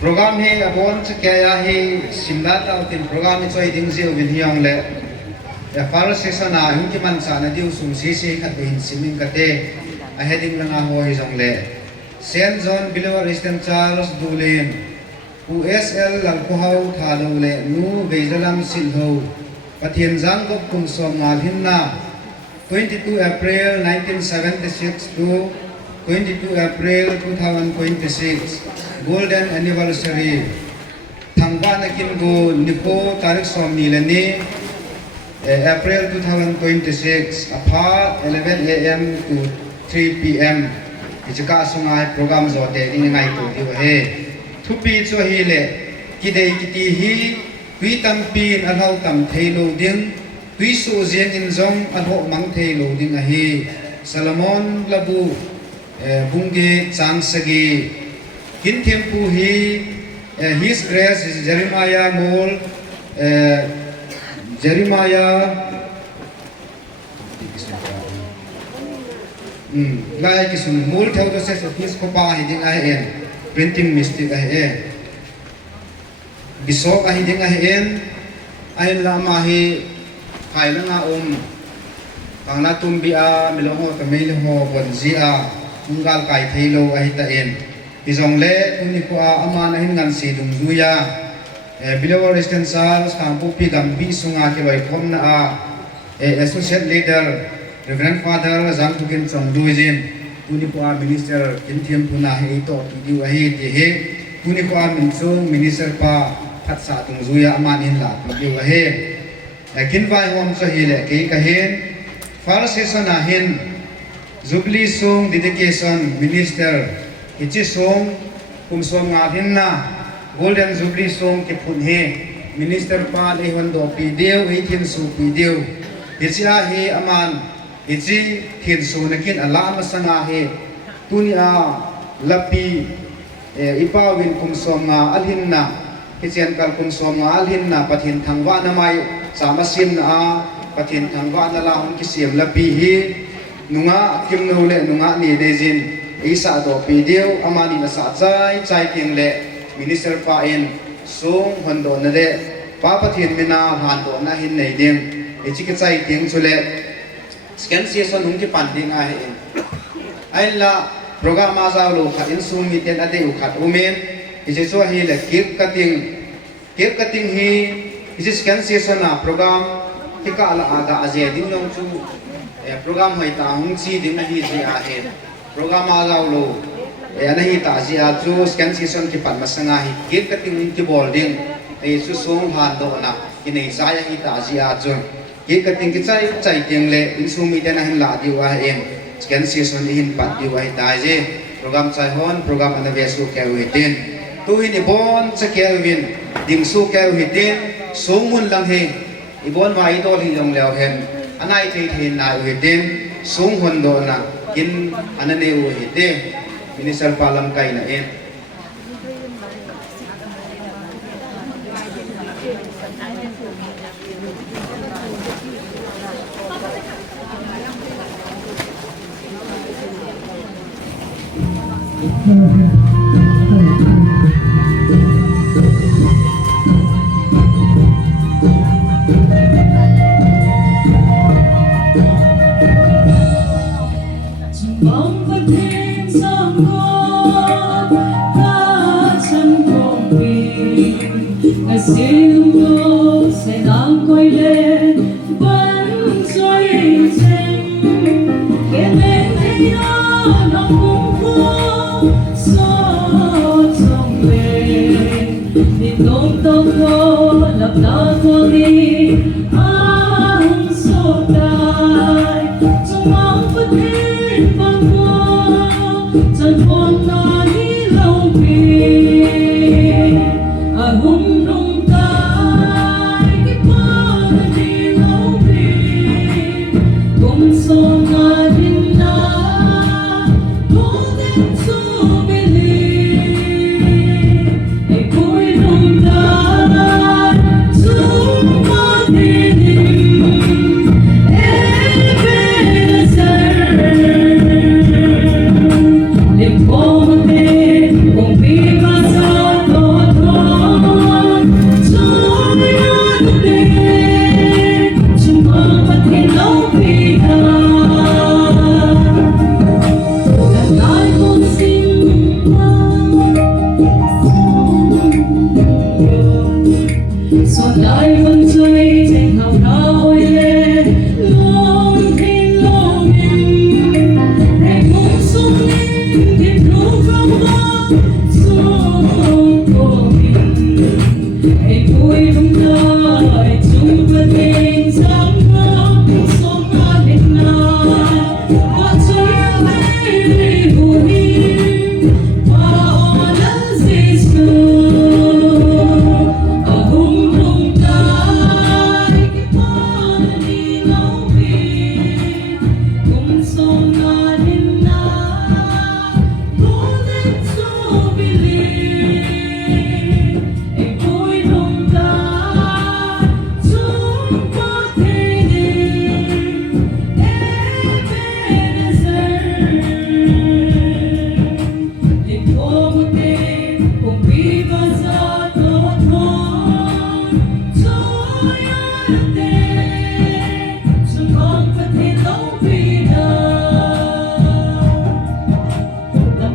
program hi abon chakya hi simla ta tin program hi choi ding zeu bin hiang le ya far session a hin ki man sa na diu sum si si khat hin siming kate a heading langa ho hi jong le Saint John Belower Eastern Charles Dulin USL Lalpuhau Thalo le nu Veizalam Silho Pathian Jang Gop Kum Som Ngal Hinna 22 April 1976 to 22 April 2026 Golden Anniversary Thangba Nakin Go Nipo Tarik Som Nilani April 2026 Apart 11 AM to 3 PM Ichika Sungai program zote ini ngai tu diwa he thupi cho hi le kidei kiti hi tui tam pin alhau tam theilo ding tui su zian in zong alho mang theilo ding a hi Salomon labu bungge changsagi kin thempu hi his grace is Jeremiah Mol Jeremiah lai kisun mul theo to se his kopa hi ding a en printing mistake a en bisok a hi ding a en ai lama hi khai langa pangna tumbi a milongo ta mail ho bon ji a mungal kai thailo a hi ta en izong le tuni ko a ama na hin ngan si dung zuya Belower Eastern Charles kampu pi gambi sunga ke loi khom na a associate leader Reverend Father Zang Tukin Chong Duizin tuni ko a minister inthiam puna he to ti a hi ti he tuni ko a min chung minister pa phat sa tung zuya aman in la ti a he kin vai hom so hi le ke ka hen first session a hen Jubilee song dedication minister ichi song kum som nga hin na golden Jubilee song ke phun he minister pa le hon do pi deu e thin su pi deu ichi a he aman ichi thin su nakin ala ma sanga he tuni a lapi ipawin kum som nga alhin na kichen kal kum som nga alhin na pathin thangwa na mai samasin a pathin thangwa na la hon kisem lapi hi nunga kim no le nunga ni dejin isa do pi deu amani na sa chai chai king le minister pa in sung hondo na de pa pathin mina han do na hin nei ding ichi ke chai king chule scan season hung ki panding a he ai la program a za lo kha in sung mi ten ade u khat umen ije so hi le cake cutting hi ije scan season na program ki ka ala aga aje din long chu program hoi ta hung chi din na hi ji a he program a za lo ana hi ta ji a chu scan season ki pan masanga hi cake cutting ki boarding ai chu sung han do na ki nei za ya hi ta ji a chu ke kating ki chai tiang le in su mi dana hin la di wa em scan season hin pat di wa ta je program chai hon program ana ve su ke wi tin tu hin ibon cha ke win ding su ke wi tin sungun lang he ibon wa idol hi long leo hen anai thei thin na wi tin sung hon do na kin anane wi te minister palam kai na em Con viva Santo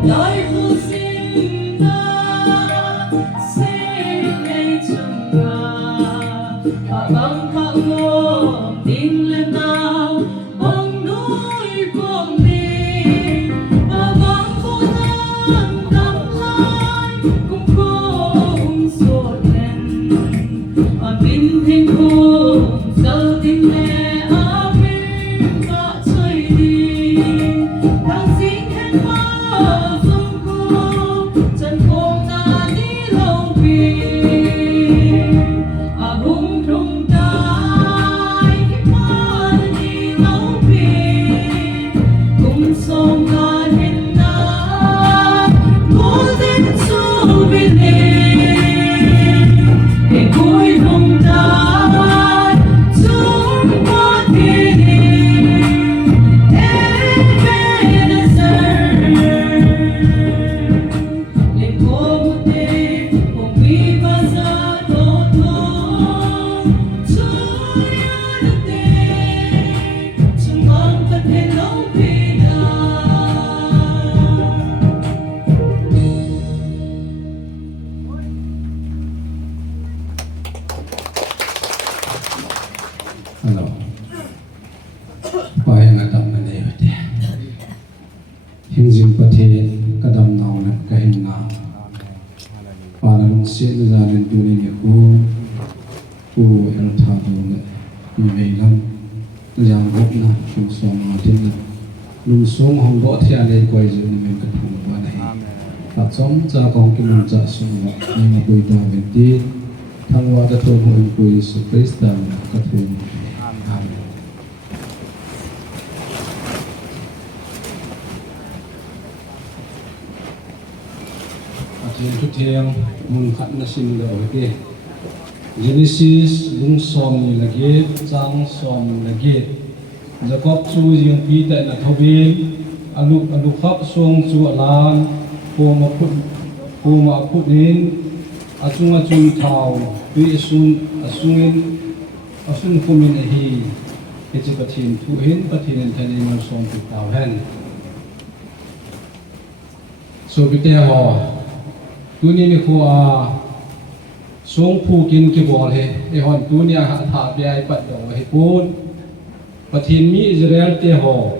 来不及的谁没成啊？把浪把我定了那梦内光里，把浪不能当来共共所愿，啊，明天空走定了。Hello. Bayan adam na yote. Hingjin pati kadam naw na kahin na. Para nung sin zanen dunin ku el thado na imeilam yang gop na shung song matin na lung song hong bo thia le koi ju na men ka thung ba nai. Ta chom cha kong ki mun cha sung ba ni ma pui ta venti thangwa ta thong hong pui su krista na ka thung. Itu tiang mengkat nasin dah okey. Genesis lung som ni lagi, Chang som lagi. Jacob chu yang pita na thobin, alu khap song chu alan, poma phutin, achung thau, pi asun kumin hi. Keci pathin thuhin pathin thani mal som tu tau hen. So bite ho Tuni ni ko song phu kin ki bol he e hon tu ni ha tha bi ai pat do he pun pathin mi Israel te ho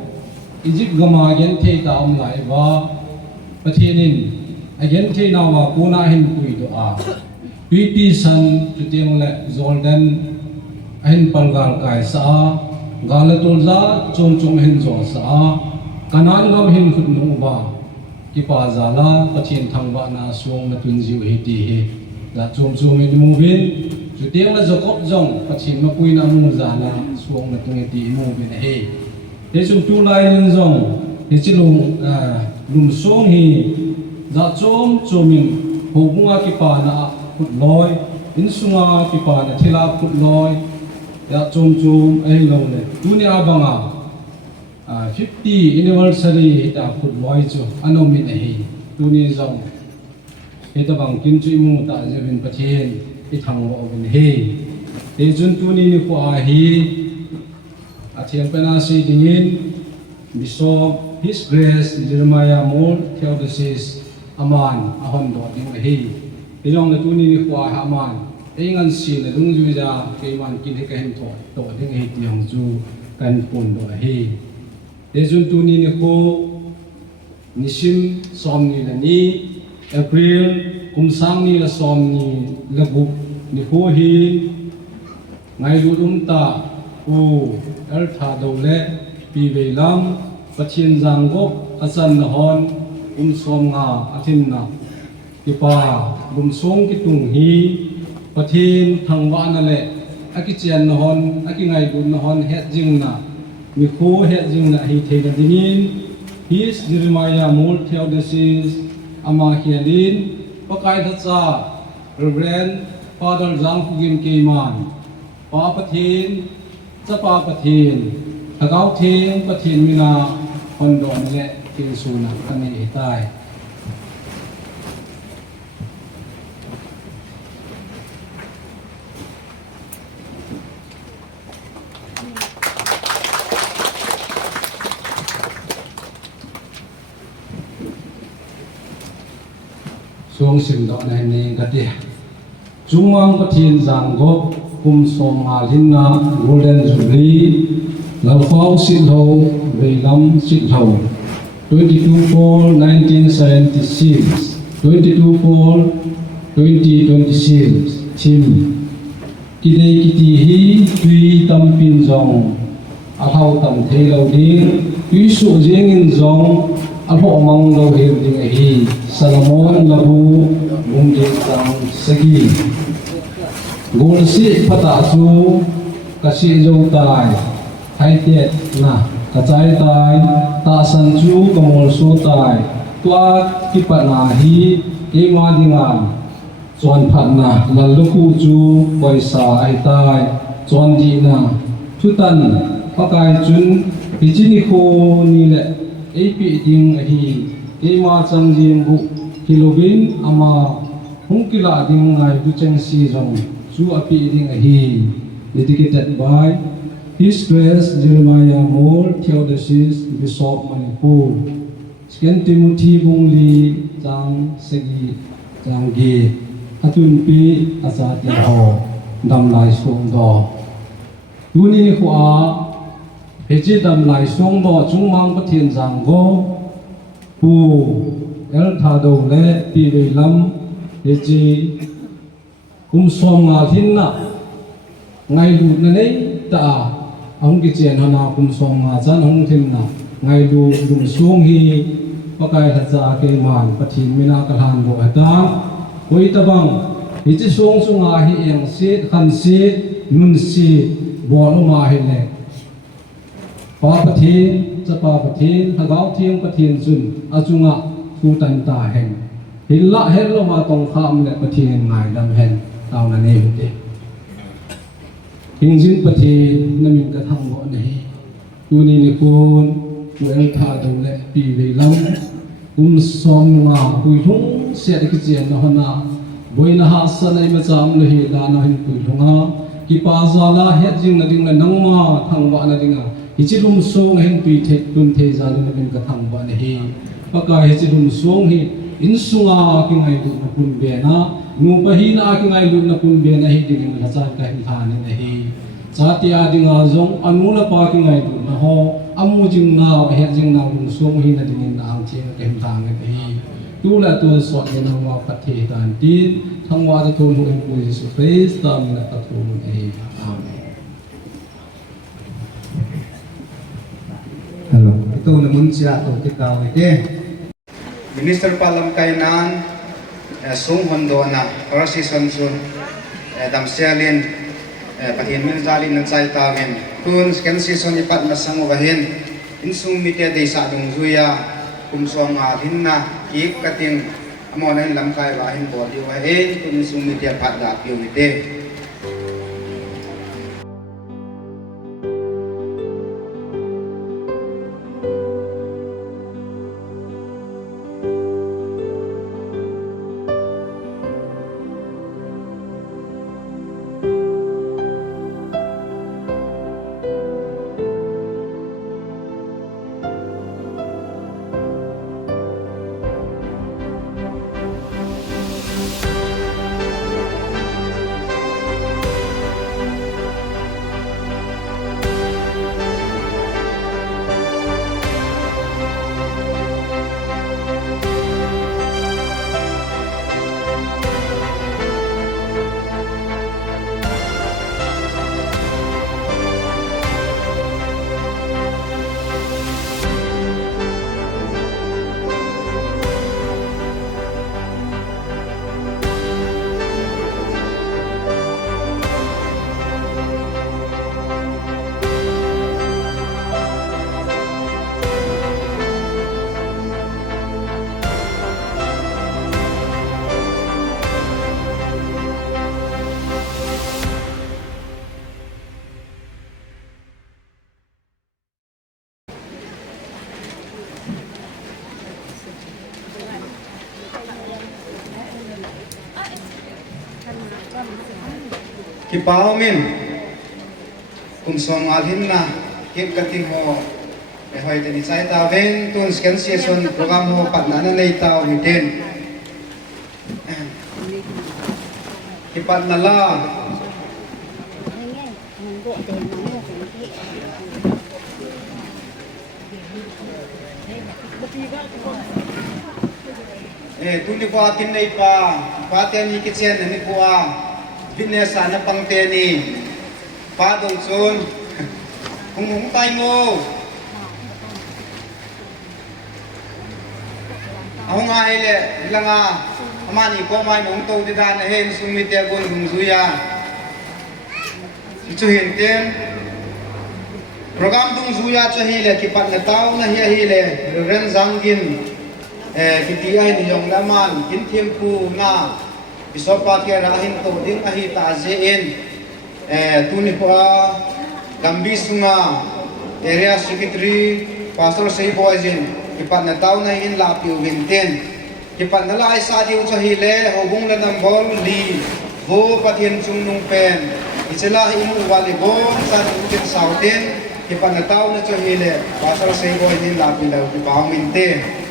Egypt gama gen the ta lai wa pathinin again the na wa kuna hin pui do pi san tu tiang le Jordan hin palgal kai sa galatul za chom hin zo sa kanan gam hin khut nu ba Kipa zala pathin thangwa na suang na tunjiu hiti he la chom in movin jutiang la Jacob jong pathin mapui na mu zala suang na tungeti movin he he chum tu lai yin jong he chilung lum song hi za chomin hogunga kipa na put loi in sunga kipa na thila put loi ya chom ai lo le dunia banga 50 anniversary ta khut loi chu anomi na hi tuni zong he ta bang kin chu mu ta jevin pathin I thang wo bin he te jun tuni ni ko a hi a thiam pena si dingin Bishop His Grace Jeremiah Moore Theodosius aman ahon do ding hi te jong na tuni ni ko a aman ngan si na lung ju ja ke man kin he ka hem to ding he tiang chu kan pun do hi Dejun tuni ni ko nisim som ni la ni April kumsang ni la som ni labu ni ko hi ngai lu ta u el tha do le pi ve lam pathin jang go asan na hon som nga athin na ki pa lum song ki tung hi pathin thangwa na le aki chian na hon aki ngai lu na hon het jing na mi ko he jing na hi the dingin his Jeremiah Moore Theodosius ama hialin pakai tha Reverend Father Jang Pugim Keiman pa pathin cha pa pathin thagau thing pathin mina hondo le kin suna ani tai ช่วงสิมดอกในนี้ก็เดียจุงมังปะทินจังกบกุมสมอาลินนาโกลเด้นจูบลีลาวฟ้าสิโลเวลัมสิโล22 Fall 1976 22 Fall 2026 Tim Kidei kiti hi tui tam pin zong ahau tam thei lo ding tui su jeng in zong alho mang lo hir ding hi Salomon labu mungge tang sagi gol si phata chu kasi jo tai hai tiet na ka chai tai ta san chu kamol su tai tua ki pa na hi ke ma dingan chuan phat na lal lu khu chu paisa ai tai chuan di na thu tan pakai chun hijini kho ni le ap ding hi ke ma chang jing bu kilobin ama hungkila ding ngai bu chang si jong chu api ding hi dedicated by His Grace Jeremiah Moore Theodosius Bishop Manipur Second Timothy Bungli Jang Segi Jang Gi Atun Pi Azat Yaho Dam Lai Song Do Tuni ni Khua Heji Dam Lai Song Do Chung Mang Pathian Jang Go Pu El Thado Le Pi Ve Lam Heji Som Nga Thin Na Ngai Lu Na Nei Ta ông cái chuyện hana kum song nga chan hong thim na ngai lu dum sung hi pakai hacha ke man pathin mina kalhan bo ata koi tabang hi chi song sunga hi eng si khan si nun si bo lo ma hi le pa pathin cha pa pathin hagau thiang pathin chun achunga thu tan ta hen hilla her lo ma tong kham le pathin ngai dam hen taw na ne te Hingjin pati namin kathang mo nahi tuni ni kun kuel tha do le pi ve lam som nga hui thung se de kichen na hona boina ha sanai ma cham lo hi la na hin hui thunga ki pa za la het jing na ding na nang ma thang wa na dinga hichilum song hen pi the tun the za lu namin kathang wa nahi paka hichilum song hi in sunga ki ngai du na kun be na nu pa hi na ki ngai lu na kun be na hi ding na cha ka hi tha ni nahi Chati adi nga zong anula pa ki ngai du na ho amu jing na he jing na lung song hi na ding na ang thing kem tang nge hi tu la tu so ni na wa pathe tan tin thang wa tu lu in pu Jesus Christ tam na ta tu ni amen Hello ito namun sila to tikaw ite Minister Palam Kainan Sung Hondo na Rasi Sonsun Dam Sialin Pathin Mil Zalin ng Chai Tawin Tun Second Season Ipat Masango Bahin Insung Mitya Day Sa Dung Zuya Kumsong Atin na Kik Kating Amonan Lamkay Bahin Bodi Wahin Tun Insung Mitya Pat Da Piyo Mite Kipao min Kumsong Alhin na Kip Kating Ho Hoy Tani Chai Tawin Tun Second Season Program Ho Patnana Lay Taw Mitin Kipat na la. Tuni ko atin na ipa. Pati hikit siya na ni ko binesa na pang teni. Padong sun. Kung humpay mo. Ako nga ile, bilang amani ko may mong tawag di daan na hen sumiti akong gungsuya. Ito hintin. Program gungsuya sa hile, kipat na tao na hiya hile, ren zanggin. Kitiay niyong laman, kintimpu na isopa kirahin to, din ahita aziin. Tuni po gambis nga area secretary, pastor sa iboizin. Kipat na tao na hiin lapi ugintin. Kipat na laay sa diyo sa hile, hubong na ng bol, li, bo patin sungnong pen. Isila imu walibon sa utin sautin. Kipat na tao na sa hile, pastor sa iboizin lapi daw, kipahumintin.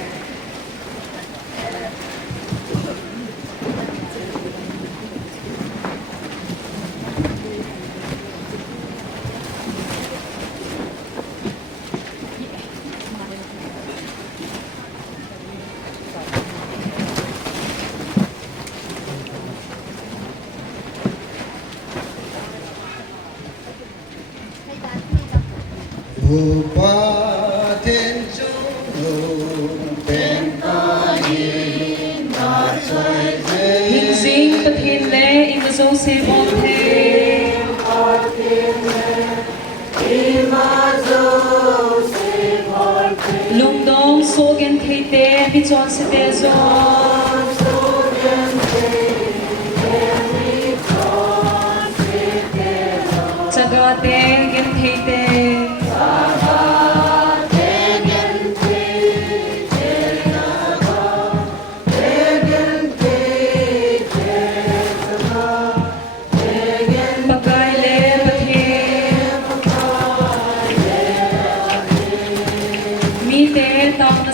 Upatin chunung penkain na choy Hình dinh bất hiền lệ im dâu xe bóng thê Lung đông số gen thê tê bị chọn xe tê dồn Chaga tê gen thê tê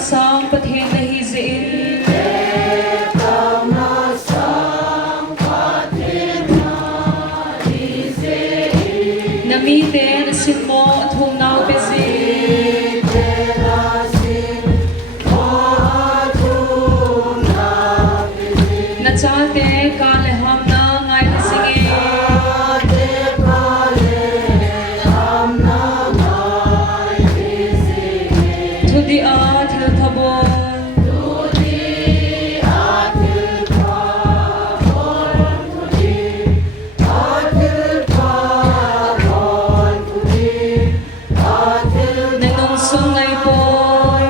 Sang bất hiền là hy dĩnh Nami te na sin mo at hong nao bezi Na cha te ka le ham na ngay na singi Tudi at hil tabon Nanong sungay boy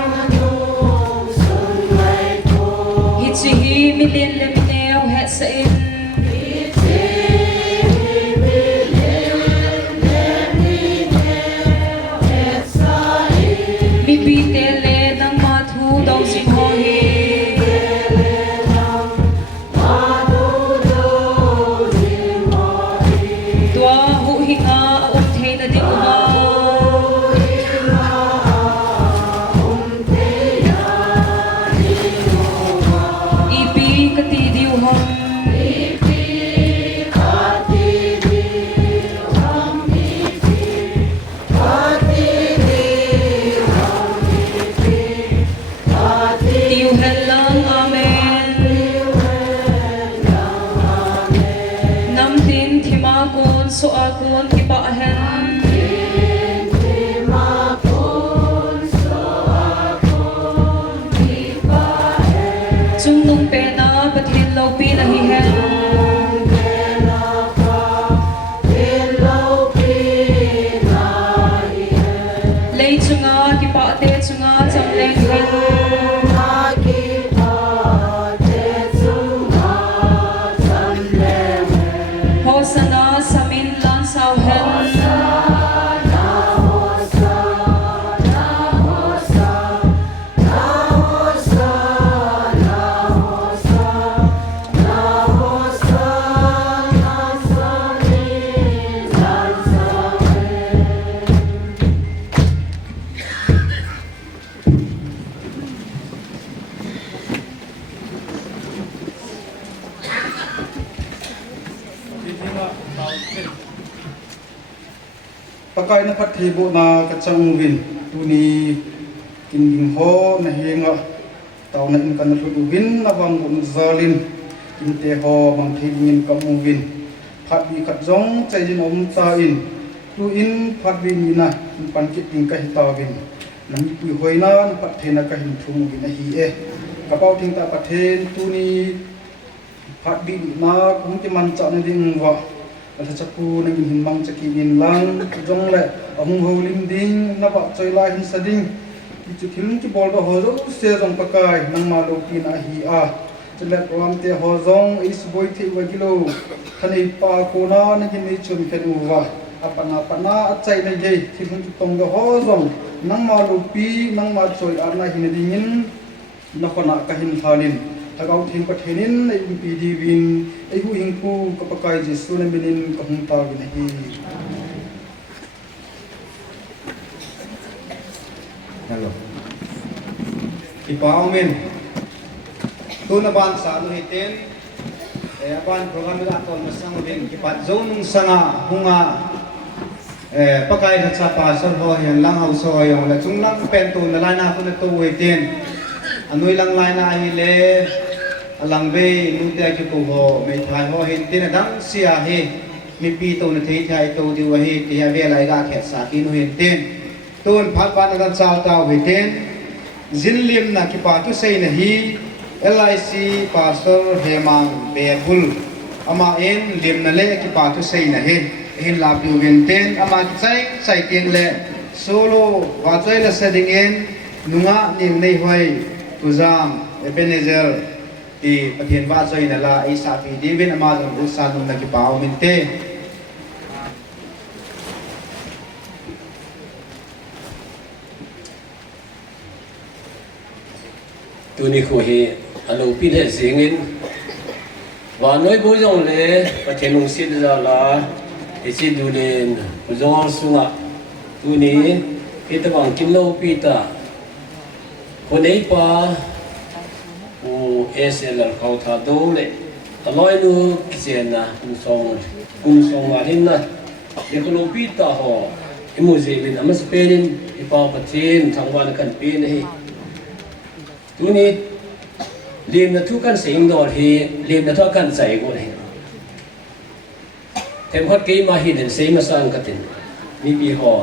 Hitsihi milin lemineo het sa in Bibitele ng mathu daw simhohi Dua hu hinga umtay na di umaw Ipi katidiuham Tiuhan lang amen Namdin timakon so akon kipaahen Sungnong pena pathin law pinahihen Lay tsunga kipaate tsunga chamlenghen Hosana sa minlan sauhen pakai na phat thibu na ka chang win tuni kin ging ho na henga tau na in kan lu win na bang bun zalin kin te ho bang thingin ka mu win phat bi khat jong chai jin om cha in tu in phat bi ni na pan ki ting ka hi ta win nam pi hoina na phat thena ka hin thum win a hi e ka pau ting ta pathen tuni phat bi na kum ti man cha na ding wa ala chapu na hin mang chaki in lang jong le ahung ho lim ding na ba choi lai hin sading ki chu thil ki bol ba ho zo se jong pakai nang ma lo pi na hi a chele ram te ho jong is boy thi wa kilo thani pa ko na na ki ni chum khen u wa apana achai na ge thil ki tong do ho jong nang ma lo pi nang ma choi ar na hin ding in na khona ka hin thalin tagaw thing pathenin ai pi di win ai hu hing pu ka pakai jesu na minin ka hung ta win hi hello ipaw min tu na ban sa lu hiten aban program la ton masang din kipat zone sanga hunga pakai na cha pa sar ho hian lang hau so yong la chung lang pen tu na la na ko na tu hiten anui lang lai na hi le alang ve nu te ki ku ho me thai ho hin tin dang sia he mi pi to na thei thai to di wa he ti ha ve lai ga khet sa ki nu hin tin tun phat pa na cha ta we tin zin lim na ki pa tu sei na hi LIC pastor Hemang Bebul ama en lim na le ki pa tu sei na he hin la pi wen tin ama sai tin le solo wa chai la setting in nunga nim nei hoi tuzam Ebenezer ti pathian wa choi na la isa pi divin ama jong usa nung na ki pao min te tu ni khu hi alo pi le zingin wa noi bo jong le pathian nung sit za la ti si du len jong sunga tu ni ke ta bang kim lo pi ta ko nei pa u SL khau tha do le aloi nu kisen na kun song wa hin na ye ko lo pi ta ho imu je lin amas perin ipa pathin thangwan kan pi nei tu ni lim na thu kan sing do hi lim na thu kan sai go nei thêm hot ki ma hi den sei ma sang katin ni pi ho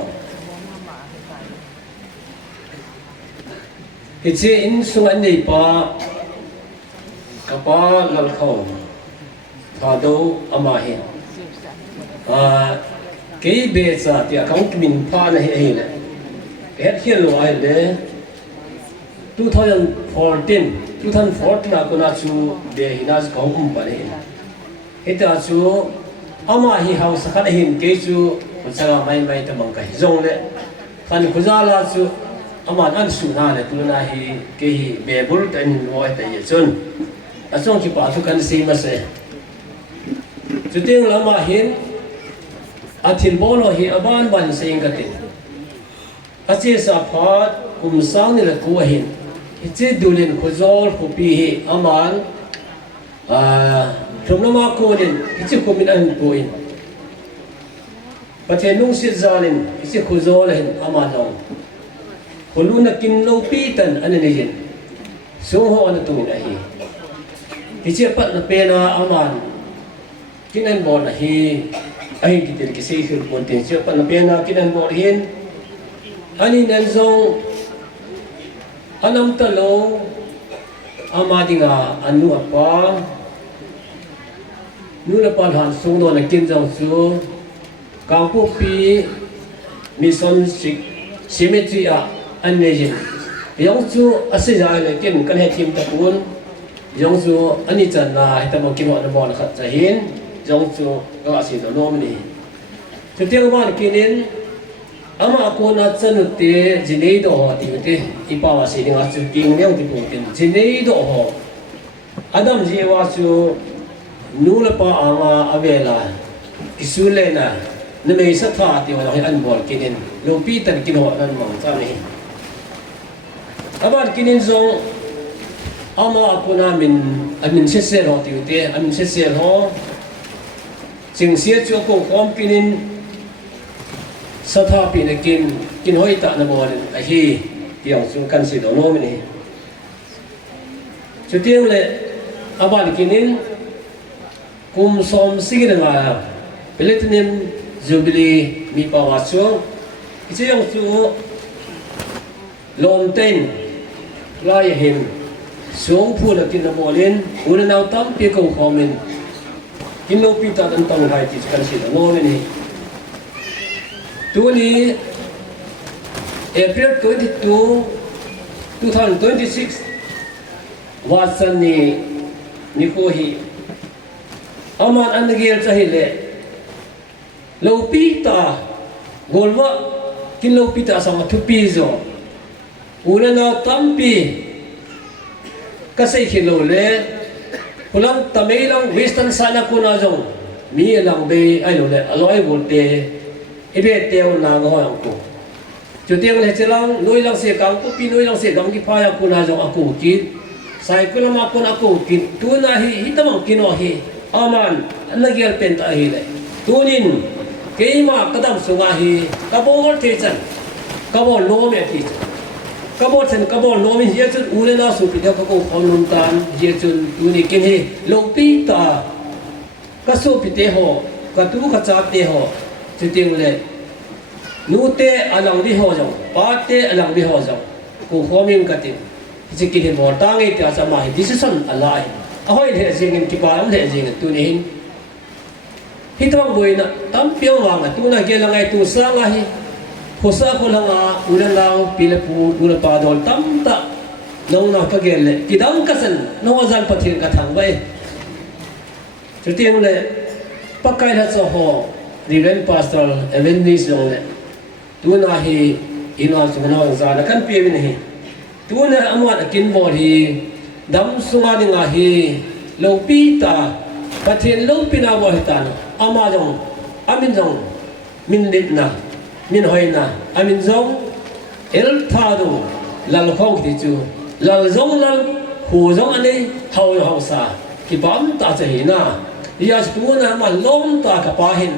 hi che in sung an nei pa ka pa lal khau tha do ama hi ke be sa ti account min pha na hi le het hian lo ai le 2014 na ko na chu de hinas ko um pa le heta chu ama hi house khan hin ke chu changa mai ta mang kai zong le khan khuzala chu ama an su na le tu na hi ke hi be bul tan wo ta ye chun asong ki pa thu kan se ma se chu ting lama hin athil bolo hi aban ban se ing ka tin ache sa phat kum sang ni la ku hin che dulin khuzol khupi hi aman thumnama ko din ichi kumin an ko in pathen nung sit zalin ichi khuzol hin amadong khuluna kin lo pi tan anani hin sung ho an tumin a hi ichi pat na pena aman kinan bon a hi ai kitil ki sei hil pon tin che pat na pena kinan bon hin ani nan zong anam talo amadinga anu apa nula pan han sung do na kin jong su kampu pi mission symmetry a anejin yong chu asija le kin kan he thim ta kun yong chu ani chan na heta mo kin ho na bon khat cha hin yong chu ga asi do nom ni chu tiang ban kinin ama ko na chanu te jinei do ho ti te ipa wa si nga chu king nyang ti pu tin jinei do ho adam je wa chu nula pa ama avela isule na na me sa tha ti wa hi an bol kinin lo pi tan kin ho nan mang cha ni aban kinin zong ama ko na min se se ho ti te amin se se ho sing sia chu ko kom kinin สถาปีนกินห้อยตะนบอลไอ้ฮีที่ยังสุกันสิโดโนมินีจุดเดียวเลยอาบานกินินกุมสมสิกินมาเปลิตนิมจูบิลีมีปาวาชงกิจยังสูลมเต้นลายหิมสงพูดกินนบอลินอุณนาตั้มเปียกคอมินกินโลปิตาตันตังไทยที่กันสิโดโนมินีตัวนี้ April 22, 2026 Watson ni ko hi aman an nagil sa hile lopita golwa kin lopita sa matupizo una na tampi kasi kilo le pulang tamay lang western sana ko na jong mi lang be ay lo le aloy volte ibe teo na go ang koจุดเดียวเลยจะลองนุ้ยลองเสียกังก็ปีนุ้ยลองเสียกังกี่พายกูน่าจะอากูกินใส่กุลมาคนอากูกินตัวน่าฮิตมังกินอ่ะฮิอามันนักเรียนเป็นตาฮิเลยตัวนี้เกี่ยมากระดับสุงาฮิกระบอกเทจันกระบอกโนเมียทีจันกระบอกเซนกระบอกโนมีเยอะจนอุเรน่าสุดเดียวกระบอกคนนุ่มตานเยอะจนตัวนี้กินฮิโลปีตากระสุบิเตหอกระตุกกระจับเตหอจุดเดียวเลยนูเตอลังดิโฮจังปาเตอลังดิโฮจังกูขอมิมกัติจิกินหมดตั้งไอ้ที่อาสมาฮิดิสิสันอะไรเอาให้เห็นจริงที่ป่ามันเห็นจริงตัวนี้ฮิตวังบุยนะตั้มเปียววางตัวนั้นเกี่ยงไงตัวสร้างไงผู้สร้างคนละอุณเราพิเลปูอุณปาดอลตั้มตะน้องนักเกี่ยงเลยกิดังกัสันน้องจันปฏิริกทางไปจุดที่นั่นเลยปักไก่ละสหรีเวนพาสตอลเอเวนนิสลงเลยตัวน่าฮีอินอาสุนเอาซานะกันเปียวินฮีตัวน่ะอมวดกินบอฮีดำสุงาดิงาฮีโลปีตาปะเทนโลปีนาบอฮิตานะอามาจงอามินจงมินลิดนะมินหอยนะอามินจงเอลทาดูลัลข้องที่จูลัลจงลัลหูจงอันนี้เฮาเฮาซาที่ปั๊มตาจะเห็นนะยาสตัวน่ะมันล้มตากระปาหิน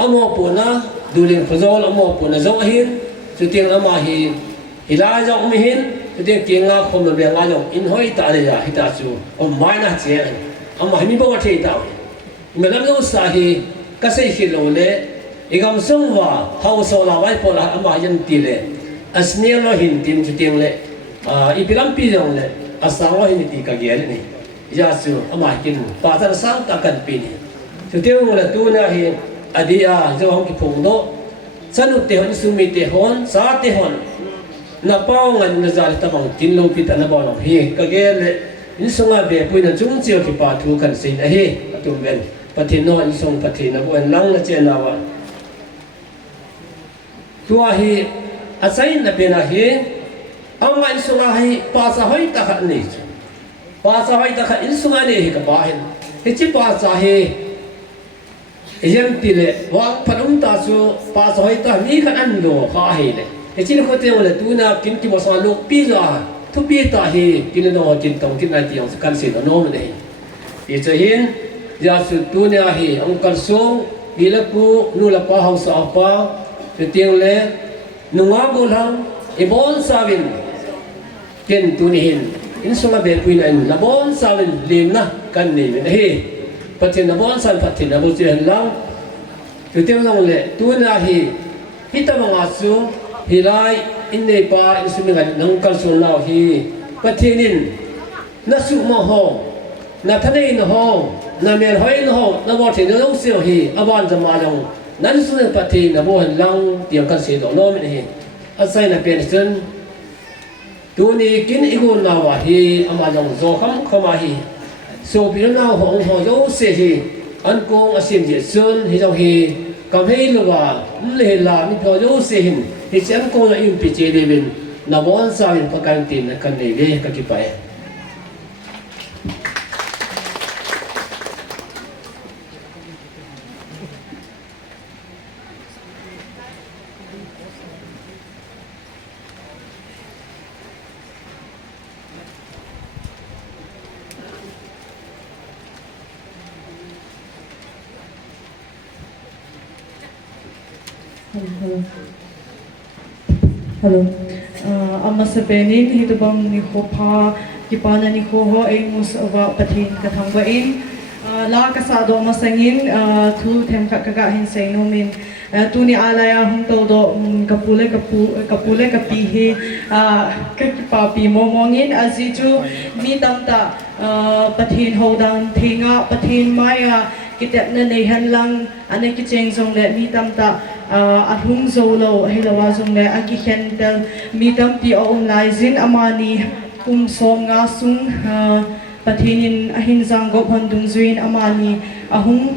อามอปูนะดูลิงฟซอลอมอปูนะจงหินจุดเตียงอามาหินฮิลาจงไม่หินจุดเตียงเตียงอาคมระเบียงอาจงอินหอยตาเลยอะฮิตาจูอมไม่น่าเจียนอามาหิมีบ่ว่าเที่ยวเมื่อนั้นเราสาเหก็ใส่ขิโลเล่อีกคำส่งว่าเฮาโซลาไว้พอละอามายันตีเลยอัสเนียเราหินทีมจุดเตียงเลยอีพิลัมปีจงเลยอาสังเราหินตีกะเกียร์นี่ยาสูอามากินปาตันสังตะกันปีนี่จุดเตียงเราตัวน่ะหินอดีอาเจ้าของกิพงโดสนุกเตหอนสุมิเตหอนสาเตหอนนับป้องกันนัจาริตบังกินโลปิตานับบังเฮกะเกลอินสงาเบปุยนัจุงเจียวกิปาทูกันสินเฮตุเวนปฏิโนอินสงปฏินับวันลังนัจเจนาวะตัวเฮอาศัยนับเป็นเฮเอามาอินสงาเฮปาสะหอยตะขันนี่ปาสะหอยตะขันอินสงาเนี่ยกับบ้านเฮจิปาสะเฮยังตีเลยว่าพนุ่มตาสูปาสอยตามีขันอันโลข้าเฮเลยไอ้ที่เราเที่ยวเลยตัวน่ะกินกินภาษาโลกปีจ้าทุกปีตาเฮกินแล้วกินตรงกินอะไรที่อย่างสกันสิโนมันเองที่จะเห็นยาสุดตัวเนี่ยเฮองค์การทรงบิลกูนูละป้าเฮาสาวป้าจะเที่ยวเลยนุ่งอาบุลังอีบอนซาวินกินตัวนี้เห็นอินสุมาเบลกุยนันละบอนซาวินเลี้ยงนะกันนี่มันเฮปฏิณบอนสันปฏิณบุตรเห็นแล้วจุดที่เราเลยตัวน่ะฮิตมังอาสูฮิไลอินเนปาอินสุมิกันนังกัลสุนลาวฮิปฏินินนัสุมาโฮนัทเนนโฮนัเมลหอยนโฮนับวัตถินน้องเสียวฮิอาวันจะมาลงนั้นสุนปฏิณบุหันลังเตียงกันเสียดอกน้อมินฮิอาศัยนับเป็นส่วนตัวนี้กินอีกุนนาวะฮิอามาลงโซคัมขมาฮิโซบิลนาหงหอยเสียฮีอันกงอาศิมเจซุนฮิจงฮีกับให้ลูกว่าเลลามิพอยเสียหินฮิจันกงอิมพิเจเดวินนับวันสาวินประกันตีนกันในเวกันกี่ไป Hello. Ama sa benin hitubang ni Khopa kipana ni Khoho ay musawa patin katangwain. La kasado masangin tu tem kakagahin sa inumin. Tu ni alaya hong todo kapule kapihi kakipapi momongin aziju mi tamta patin hodang tinga patin maya kitap na nehan lang ane kicheng song le mi tamta athung zolo hilawa song le akikhentel mi tampi om laizin amani kum som nga sung patinin ahin zanggop handung zuin amani ahung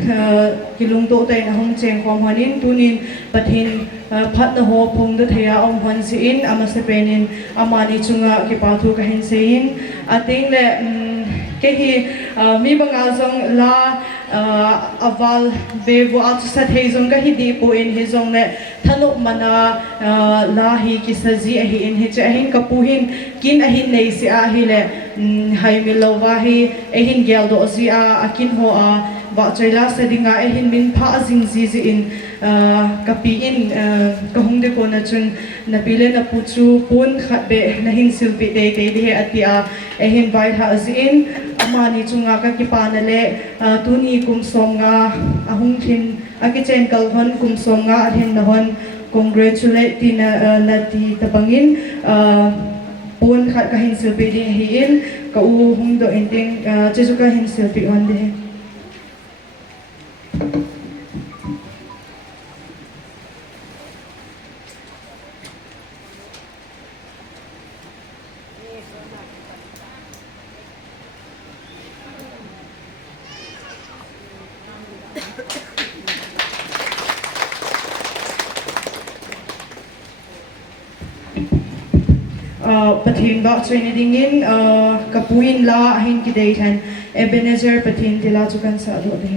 kilung to tay ahung cheng khom hanin tunin pathin phat na ho phung da thaya om han sin amasepenin amani chunga ki pathu ka hin sein ating le ke hi mi banga zong la aval bevo atu sa thezong ka hi di po in hi zong le thanok mana la hi ki saji ahi in hi cha hin kapuhin kin ahin nei si a hi le hai milowa hi ehin gyal do zi a akin ho a ba chaila sedinga ehin min pha jing ji ji in kapi in kahung de ko na chun na pile na puchu pun khat be na hin silpi de de atia ehin vai ha ji in amani chunga ka ki pa na le tuni kum som nga ahung thin akichen kal hon kum som nga athin na hon congratulate tin na ti tabangin pun khat ka hin silpi di hi in ka u hung do ending jesu ka hin silpi on de pathin ba train dingin kapuin la hin ki date han Ebenezer pathin tila chukan sa do de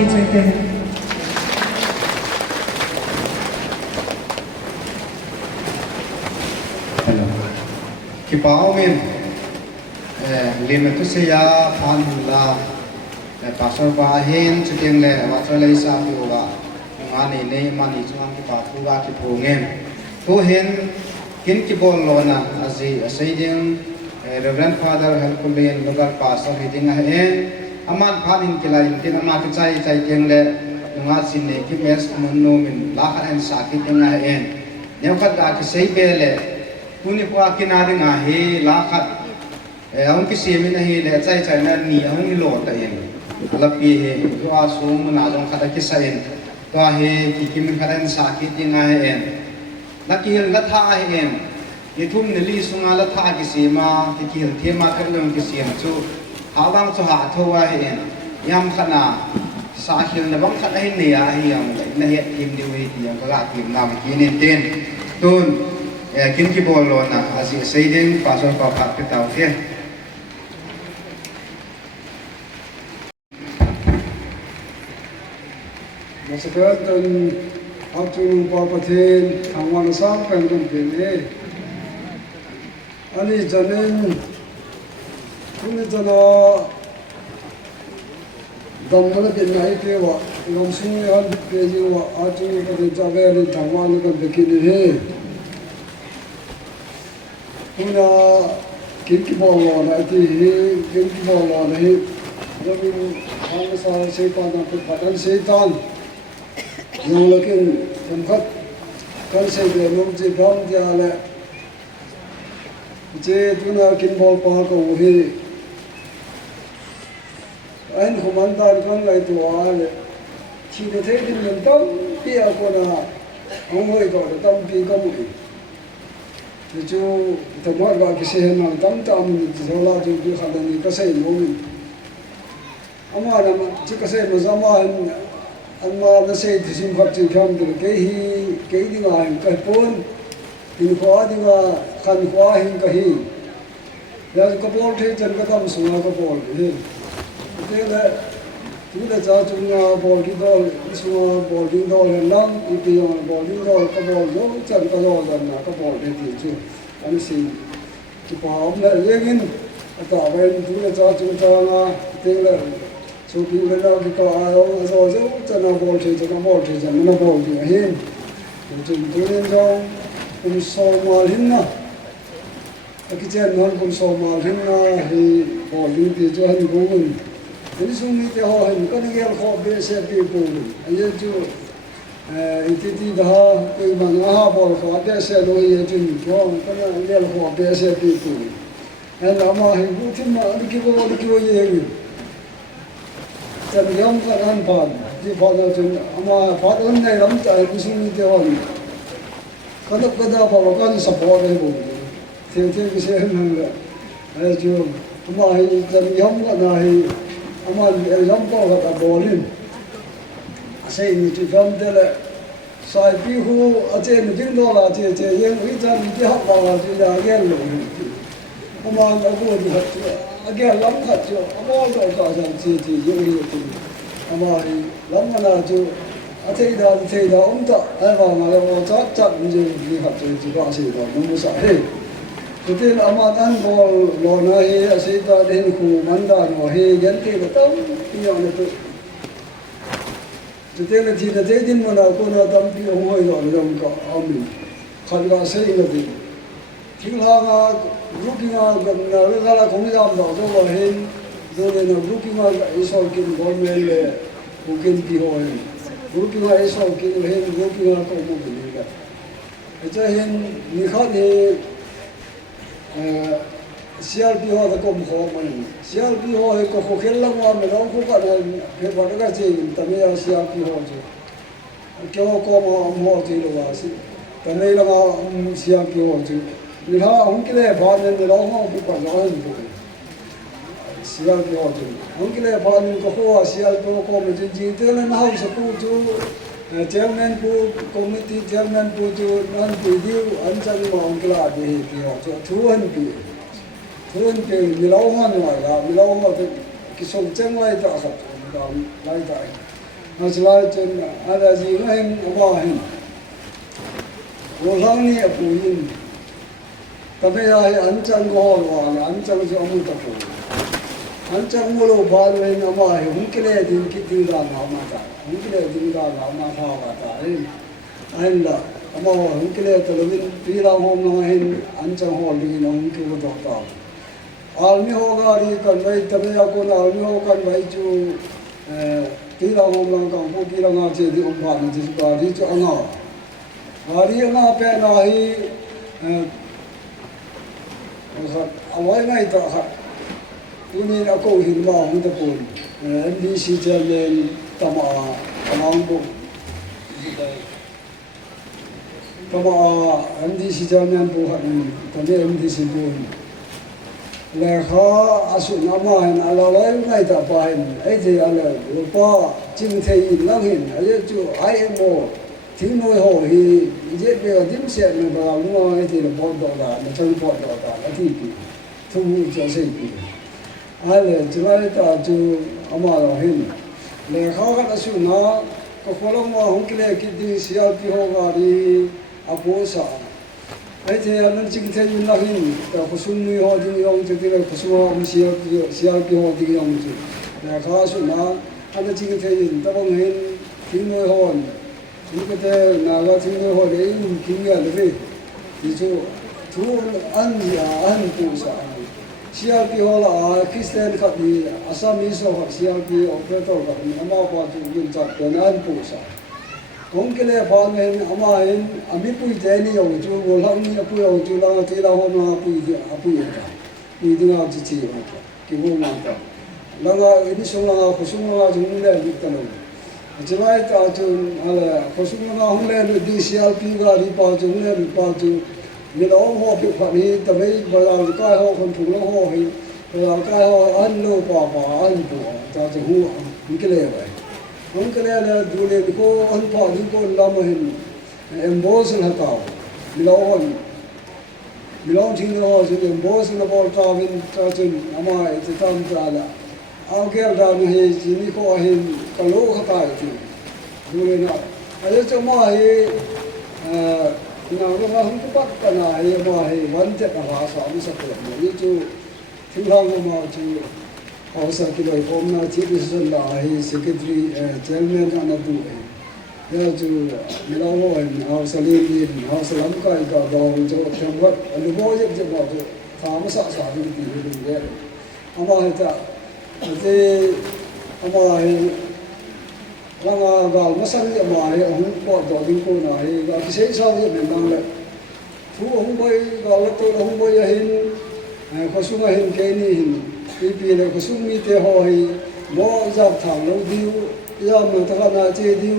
hi choi te hello ki pao min lim tu se ya phan la pastor ba hen chiting le wa cho le sa tu ga nga ni ne ma ni chuang ki pa pu ga ki phu ngen tu hen kin ki bol lo na azi asai ding reverend father helpulin local pastor heading a hen aman phan in kilai tin ama ki chai chai teng le nga sin ne ki mes mun no min la khan en sa ki teng a hen ne khat ga ki sei be le tuni kwa kinari nga he la khat ông cái xe mình hay là chạy chạy là nhỉ ông cái lỗ tại em là vì he do xuống mình nào trong khát cái xe em do he thì mình khát anh sa cái tiếng ai em là kia là tha em cái thum này li xuống là tha cái xe mà cái kia thêm mà cái lượng cái xe chú háo bang chú hạ thâu ai em nhắm khát na sa kia là bang khát hay nè ai em là hiện tìm điều gì thì em có là tìm làm cái nên tên tôn kin ki bol lo na asi seiding pasal pa pat ke tau ke Masakan dan Abdul Bapatin Angwan Sang Pengdum Pini Ani Janin Kuni Jana Damana Pinai Kewa Lamsung Yan Peji Wa Atu Pati Jaga Ani Tangwan Kan Bekini He Kuna Kinki Bolo Na Iti He Kinki Bolo Na He Ramin Angasa Seitan Aku Patan Seitan Yang lakin tempat kan saya dia mungkin bang dia le, je tu nak kimbol pah kau he, ain komandan kan lagi tu le, kita teh di mentam dia aku na, angoi kau mentam pi kamu. Jadi tempat bagi kesehatan mentam tam jola tu dia kalau ni kesehatan mungkin, ama nama jika saya mazamahan amma na sei thisim khat chi kham de ke hi ke di nga ka pon in khwa di nga khan khwa hin ka hi ya ko bol the jan ka tam su ka bol he te le tu da cha chu nga bol ki do su bol ding do le lang i pi yo bol ding do ka bol do chan ka do dan na ka bol de ti chu an si ki pa om le yengin ata ven tu da cha chu ta nga te le so people know because I always chana bol che chana bol che hin chun tunin jong kum so mal hinna akichen non kum so mal hinna hi bol din ti jo han gun ni sung ni te ho hin kan gel kho be se pi pu ye ju iti ti da ko man ha bol kho de se lo ye jun jo kan gel kho be se pi pu en ama hi bu tin ma ki bo ye Jadi yang kan pan, di pada tu, ama pada ni ram cai kusung ni tiawan. Kada bawa kan support ni pun. Tiap kisah ni lah. Ayo, ama hi jadi yang kan hi, ama yang bawa kan bolin. Saya ni tu jam tu lah. Saya pihu aje ni jingdo lah, aje yang hitam ni hak bawa tu dah gel. Ama aku ni hak again lam khat jo amol do ka jam chi yuri tu amari lam na jo athei da ta ai ba ma lo cha cha ni ni khat ji ba si do mu sa he tu tin ama an bol lo na he asi ta den khu man da no he yan te tam pi yo ne tu tin ji da de din mo na ko na tam pi ho yo lo ka ami khat ga sei na di Tinggal gruppinga gamna wala komidam da do wa hin do le na gruppinga isol kin government le bukin pi ho hin gruppinga isol kin hin gruppinga ko mo bi ga echa hin ni kha ni CRP ho da ko mo man CRP ho ko ko khel la mo me lo ko ka na pe ba ga che ta me ya CRP ho je kyo ko mo je lo wa si ta me la ma CRP ho je你看，我们这里把人的老行不管了很多，需要标准。我们这里把人个货需要多我们经济这人好是不就，chairman 不 committee chairman 不就按比例按照我们个啦的标就突然比你老行来了，你老行的，其实将来打合，来打， Asalai chen ada ji ngain ama hin wolang ni apuin tabe ai anchang go wa anchang jo amu tapu anchang mo lo ba le ama hi hunkle din ki din da na ma ta hunkle din da na ma tha wa ta ai la ama hunkle to lo bin pi la hom no hin anchang ho li no hunkle go ta ta almi ho ga ri kan bai tabe ya ko na almi ho kan bai chu tí là hôm lang càng phố tí là ngã chơi thì ông bạn thì bà đi cho ngã bà đi ngã bé này ông ấy ngay đó hả tôi nhìn ở câu hình mà không được buồn em đi xí chơi lên tầm ông bộ tầm em đi xí chơi lên bộ hẳn tầm em đi xí buồn lẽ khó asuh nama hin ala lai ngai ta pa hin ai je ala lupa chim thei lang hin ai chu ai mo thing noi ho hi je be dim se no ba lu ai je lo bo do da ma chang bo do da a thi pi thu cho sei pi ai le chu lai ta chu ama lo hin lẽ khó ka asuh na ko kolong ma hong kile ki di sia pi ho ga ri apo sa ai thế anh chính thế nhưng là hình cái cuộc sống người họ thì ông thì cái cuộc sống họ xia cái họ thì ông chứ là khá số na anh chính thế nhưng ta bằng hình tiếng người họ những cái thế nào là tiếng người họ đấy tiếng người là gì thì chú chú anh gì anh cũng sao xia cái họ là Christian khác đi Assamese họ xia cái operator khác đi ama qua chú dân chặt cái anh cũng sao cũng cái này phàm mình ama hình ami pui thế này ông chú vô lăng ni pui ông chú lăng thì là hôm nào pui vậy pui đi nào chỉ vậy cái vô mà ta lăng ini sung lăng có sung lăng chúng lên đi tao chỉ lại ta chú là có sung lăng không lên đi CLP ga đi bao chúng lên bao chú mình đó họ bị phạt đi tao mấy bây giờ cái họ còn thủ lăng họ thì bây giờ cái họ ăn lâu bà ăn bùa ta chú hu cái này vậy हम कले ले दूले को अन पादी को लाम हिन एम्बोस न हटाओ मिलाओ ठीक न हो जो एम्बोस न बोल ट्राविन ट्राचिन अमा इते तम जाला आओ के डाल है जिनी को हिन कलो हटाए थी दूले ना अरे चमा है ना रो हम को पक करना है मा है वन ते का भाषा हम सब ये जो थिंगांग मा जो Hausa kilo formna chief minister la hi secretary chairman ana tu ya chu milawo en Hausa li Hausa lam kai ka do jo thamwat lu bo yek je ba jo tha ma sa sa ni ti ni de ama ha ta te ama hi langa gal ma sang ye ma hi hung ko do ding ko na hi ga ki sei sa ye me mang le thu hung boi gal to hung boi hin ko su ma hin ke ni hin vì là có sung mi thế hồi bỏ dọc thẳng lâu điêu do mình ta là chơi điêu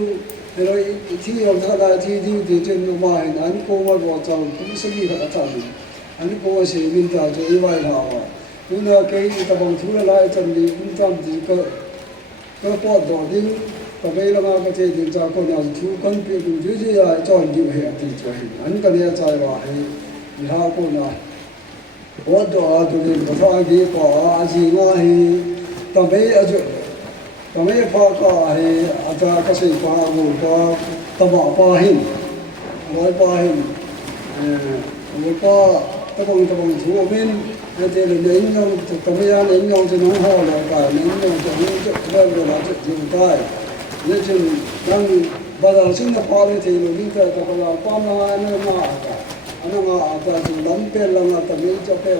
thì rồi thi ông ta là chơi điêu thì trên ngoài anh cô mà bỏ chồng cũng sẽ đi cả chồng anh cô sẽ mình ta cho ý vai nào nhưng là cái ta bằng thứ là lại chân đi cũng chăm thì cơ bỏ đỏ điêu và bây là mà cái chơi thì cha con nào chú con bị cũng chú gì là cho anh điêu hệ thì cho anh cái này chạy vào thì ha con nào我做做的不错的，把是我是当备啊做，当备跑个是啊在个是跑我跑当马跑hin，我跑hin，我跑当出我们那这里人用当备啊人用就能好了，个人用就那个拿就带，那就当把它新的跑的这路你在这个跑嘛那嘛个。anh nga ata chu lam pe langa ta me cha pe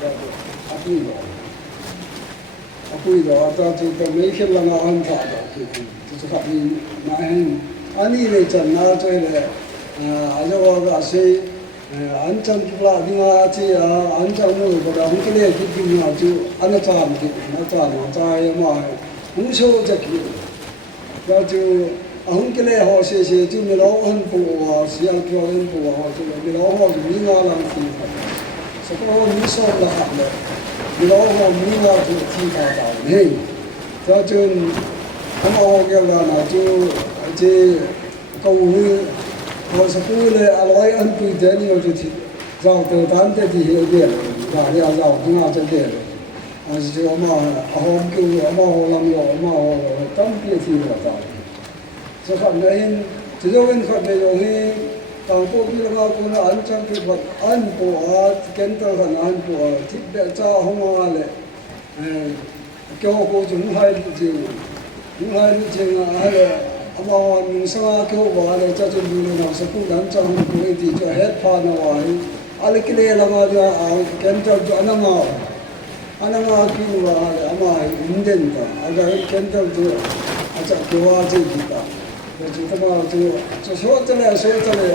ta apui do ata chu ta me khel langa an tha da chu kha ni na hen ani le chan na choi le ajo ga se an chan ki la di ma chi an chan no ko da hu ke le ki ki ma chu an cha ma cha ma hu so cha ki da chu ông cái này họ sẽ chú mình lo ăn phụ họ sẽ ăn cho ăn phụ họ chú mình lo họ mình ngã làm gì sau đó mình sống là hạt đấy mình lo họ mình ngã chú chi cả cả này cho chú ông họ cái là chú câu như họ sẽ cứ là aloy ăn phụ thế này chú thì giàu từ tám thế thì hiểu biết và đi giàu cũng là chân tiền chú ông họ kêu ông họ làm gì ông họ tâm kia thì là sao cho khẩn này chỉ cho bên khẩn này rồi hi càng phố bi là cô là ăn trong cái vật ăn của kiến tơ khẩn ăn của thịt bẹ cha không ngon lệ kêu cô chúng hai gì chúng hai gì là là ama mình sang kêu vào là cho chúng mình nào sẽ cũng đánh trong cái gì cho hết pha nào ấy ale cái này là mà kiến tơ cho anh mà ananga kiwa ama indenta aga kental tu acha kiwa je kita jadi tama tu so tele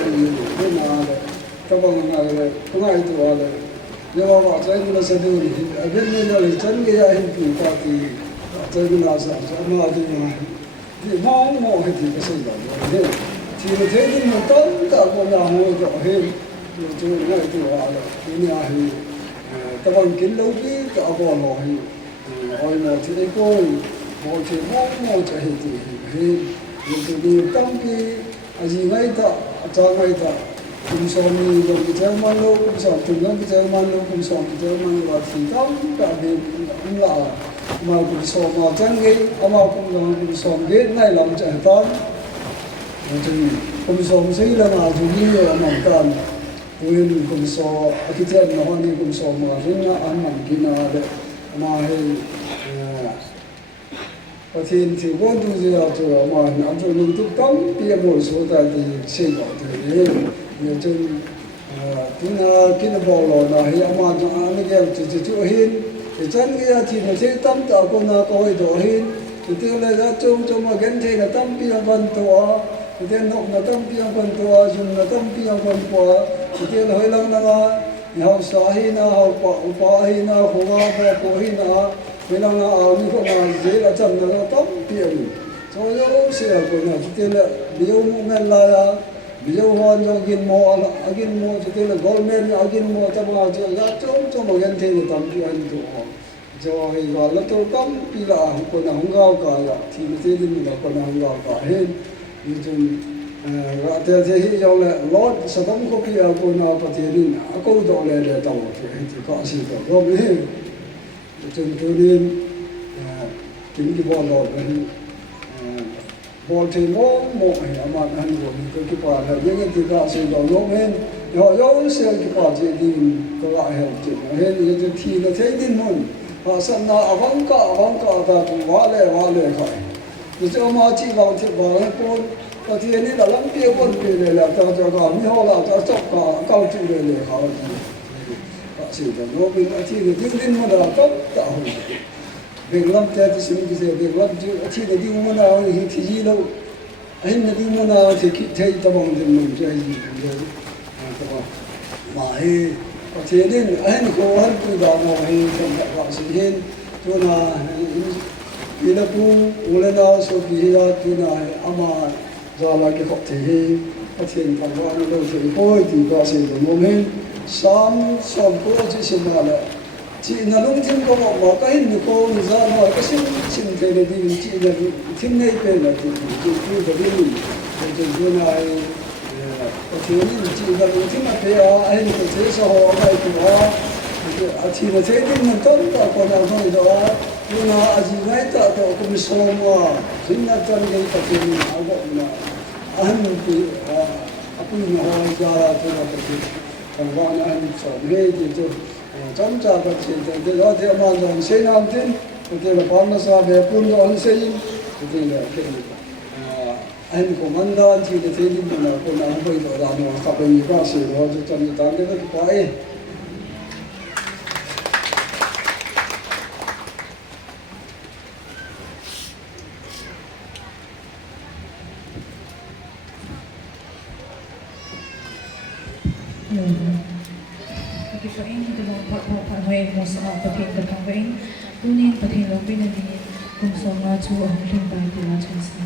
ni na tabang na le tama itu ada ya bawa saya guna sedu ni agen ni le chan ge ya hin pi pa ti saya guna sa ama tu ni mau heti ke sai da he ti le te ni mo tan ta ko na ho jo he tu na itu ada ini ahi các bạn kiến lâu đi các bạn nói hỏi là thì đây coi mọi chuyện mọi chuyện thì thì đi tâm cái gì ngay ta cha ngay ta cùng sống đi rồi cái chơi man lâu cùng sống cùng nhau cái chơi man lâu cùng sống cái chơi man và thì tâm cả bên cũng là mà cùng sống mà chân cái mà cùng sống cái này làm chạy tâm thì cùng sống xây là mà chúng đi là mỏng cần Uin kumso akitan na honi kumso mga ringa aman kinade mahi patin ti wondu zia tu ma na tu lu tu tam pia mo so ta ti se lo tu ye ye chen kina bolo na hi ama tu ane ge tu hin ti chan ge ti na se tam ta ko na ko hi do hin ti ti le ga chu ma gen the na tam pia van to ti nok na tam pia van to jun na tam pia van po thì hơi lăng là học xã hi na học quả hi na khổ ba khổ hi na hơi lăng là ảo như không mà dễ là chậm là tóc tiền cho yếu sẽ của nhà thì là điều mua men là điều hoàn cho gin mua thì là goldman gin mua cho mà cho giá cho một nhân thế là tầm cho anh tụ họ cho hay gọi là tôi tóc vì là của nào không gao cả là thì thế nên là của nào không gao cả hết như chung thế thì giờ là lót sản phẩm của cái cô nào có thể đi câu đó là để tàu thì có gì đó rồi đấy cho nên chính cái bò lót này bò thì một mà anh của mình cái bò là những cái gì đó sẽ đó lót lên họ giống sẽ cái bò gì đi có lại hết chuyện hết thì là thấy đi muốn họ sẵn là vắng cả ta cũng hóa lệ khỏi thì cho mà chỉ vào thì vào cái con có thể này là lắm kia quân về là cho cả mi ho là cho chọc cả cao trụ về họ họ xử là nó bên thì nhưng mà là tốt tạo việc làm theo thì xin cái gì việc làm thì là đi mà nào thì gì đâu anh là đi mà nào thì thấy tao bằng thì mình chơi gì cũng được mà có thể nên anh có hắn từ đó mà hay trong đại học sinh hen cho là đi là bu lên nào số kia thì là ama do là cái học thì có thể bằng qua nó đâu thì thôi thì có thể được một bên sáng có chỉ xin là chị là lúc thiên có một cái hình cô ra mà cái xin thế này thì chị là thiên này về là thì chị phải đi thì chỗ này có thể chị là lúc thiên là thế anh có thể sao họ cái thì là thế thì mình tốt là còn nào thôi đó nhưng mà gì ngay ta cũng sống mà chính là chân cái cái gì áo gọi là anh thì aku mau jalan tu nak pergi kalau anh sống hết thì cho chấm cha cái chuyện thì đó thì mà làm xây nam tin thì là bao nhiêu sao về phun cho anh xây thì là cái anh cũng ăn đó thì thế nhưng mà cũng là bây giờ làm mà các bên như vậy rồi cho chấm cho cái cái mo sa patin ka tangwain kunin patin lo pinani kung so nga chu ang king ta ti la chan sa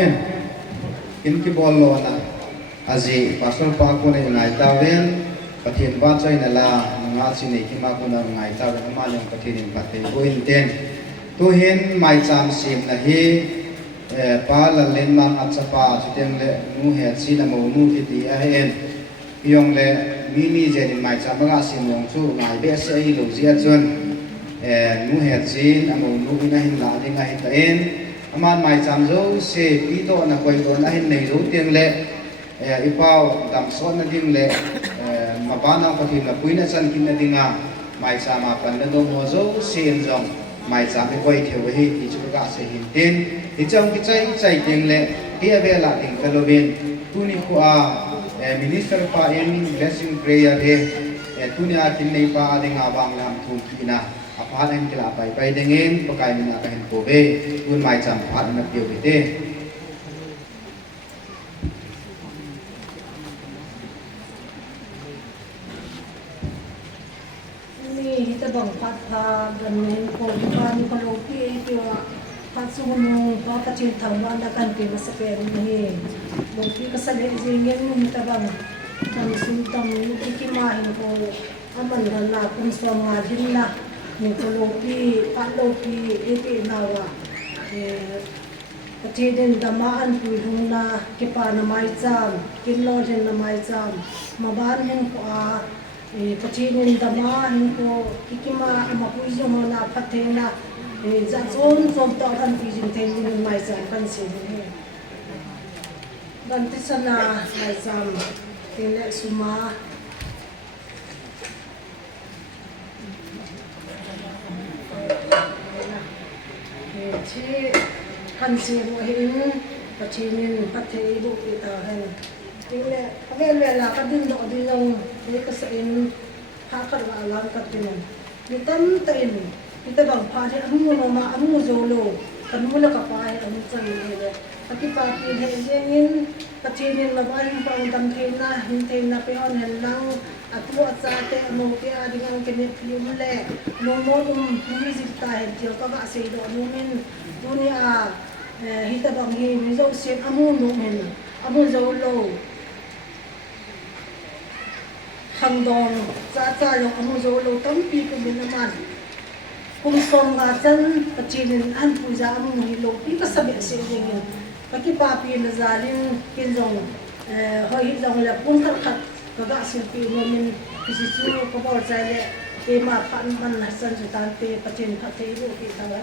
men in ki bol lo na aji pastor pa ko ne ngai ta ven pathin ba chai na la nga chi ne ki ma ko na ngai ta ven ma yong pathin in pa te go in ten tu hin mai cham sim na hi pa la len mang at sa pa chu tem le nu he chi na mo nu ki ti a hen yong le mi je ni mai cham ga sim yong chu ngai be se hi lo zia chun nu he chi na mo nu ina hin la ding a hin ta en aman mai cham zo se pi to na koi to na hin nei zo tiang le ipao dam so na ding le ma pa na ko thi na puina chan kin na dinga mai cha ma pan na do mo zo sen jong mai cha me koi theu hi ti chu ga se hin ten hi chang ki chai tiang le hi ave la ding kalovin tu ni khu a minister pa en blessing prayer he tu ni a kin nei pa dinga bang lam thu ki na apa ang kila pai dengan pakai mina kahin kobe un mai cham phat na piu biteนี่จะบังพัดพาบันเนโคปานกโลกีเกี่ยวพัดสุนุพอกระจินทางวันกันเป็นมาสเปนนี่บางทีก็สเลจิเงี้ยมันจะบังทำสุนทำที่มาเห็นโคอามันกันละคุณสมาธินะนี่กโลกีพัดโลกีเอตินาวะประเทศเดินดมาอันปุยหุงนาเก็บปานาไม้จามกินโลเห็นนาไม้จามมาบ้านเห็นก็ประเทศนี้ดมาเห็นก็กิมามาปุยจงนาพัฒนาจะโซนต่อกันปีจินเทนนี่ไม่จำกันสิ่งนี้ดันทิศนาไม่จำเป็นเลสุมาที่พันเสียงเห็นประเทศนี้ประเทศบุกตาเห็นนี่แหละเวลาก็ดึงดอกดึงลงนี่ก็เสียงพากันว่าล้างกันเป็นนี่ตั้มเต็มนี่แต่บางพาที่อันมูนมาอันมูโจโลกันมูนกับไปอันจังเลยปฏิบัติเห็นเงี้ยประเทศนี้เราบ้านฟังดำเทนะหินเทนะไปอ่อนเห็นลังอัตวัตเตอโมเกอดิ่งกันเนี่ยพิมพ์แหละโนโมตุมมีสิตาเห็นเดียวก็ว่าเสียดอกนู้นดูนี่ฮิตบังฮีมิโซเสียอามูนุ่มเห็นอามูโจโลขังดองจ้าลงอามูโจโลตั้งปีเป็นน้ำมันคุณสมบัติประเทศนี้อันผู้จาอามูฮิโลปีก็สบายเสียอย่างเงี้ยปฏิบัติเป็นจารินกินจงหอยจงแล้วปุ่นขัดก็ได้สิ่งที่มันพิจิตรก็บอกใจเลยเกี่ยมาพันมันสันสุดท้ายเป็นประเทศพัฒน์ลูกที่ทำอะไร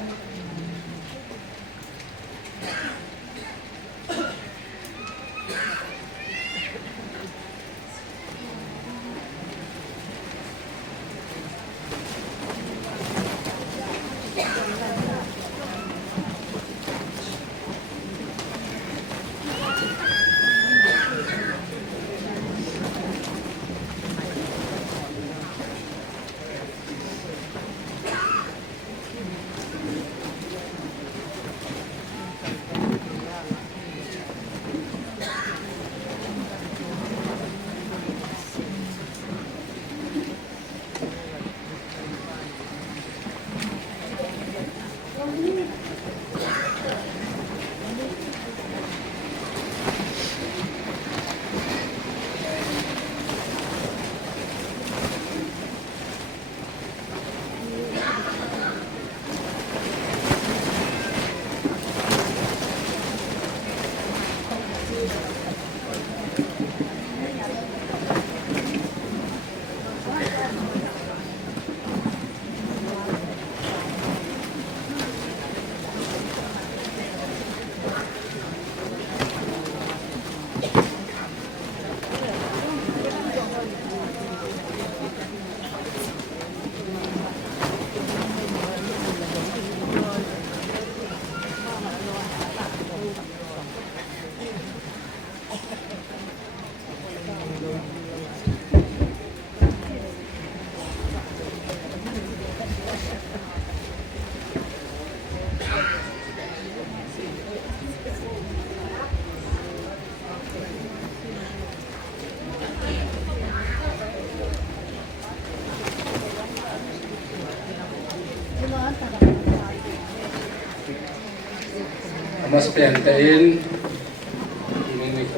Mas pentain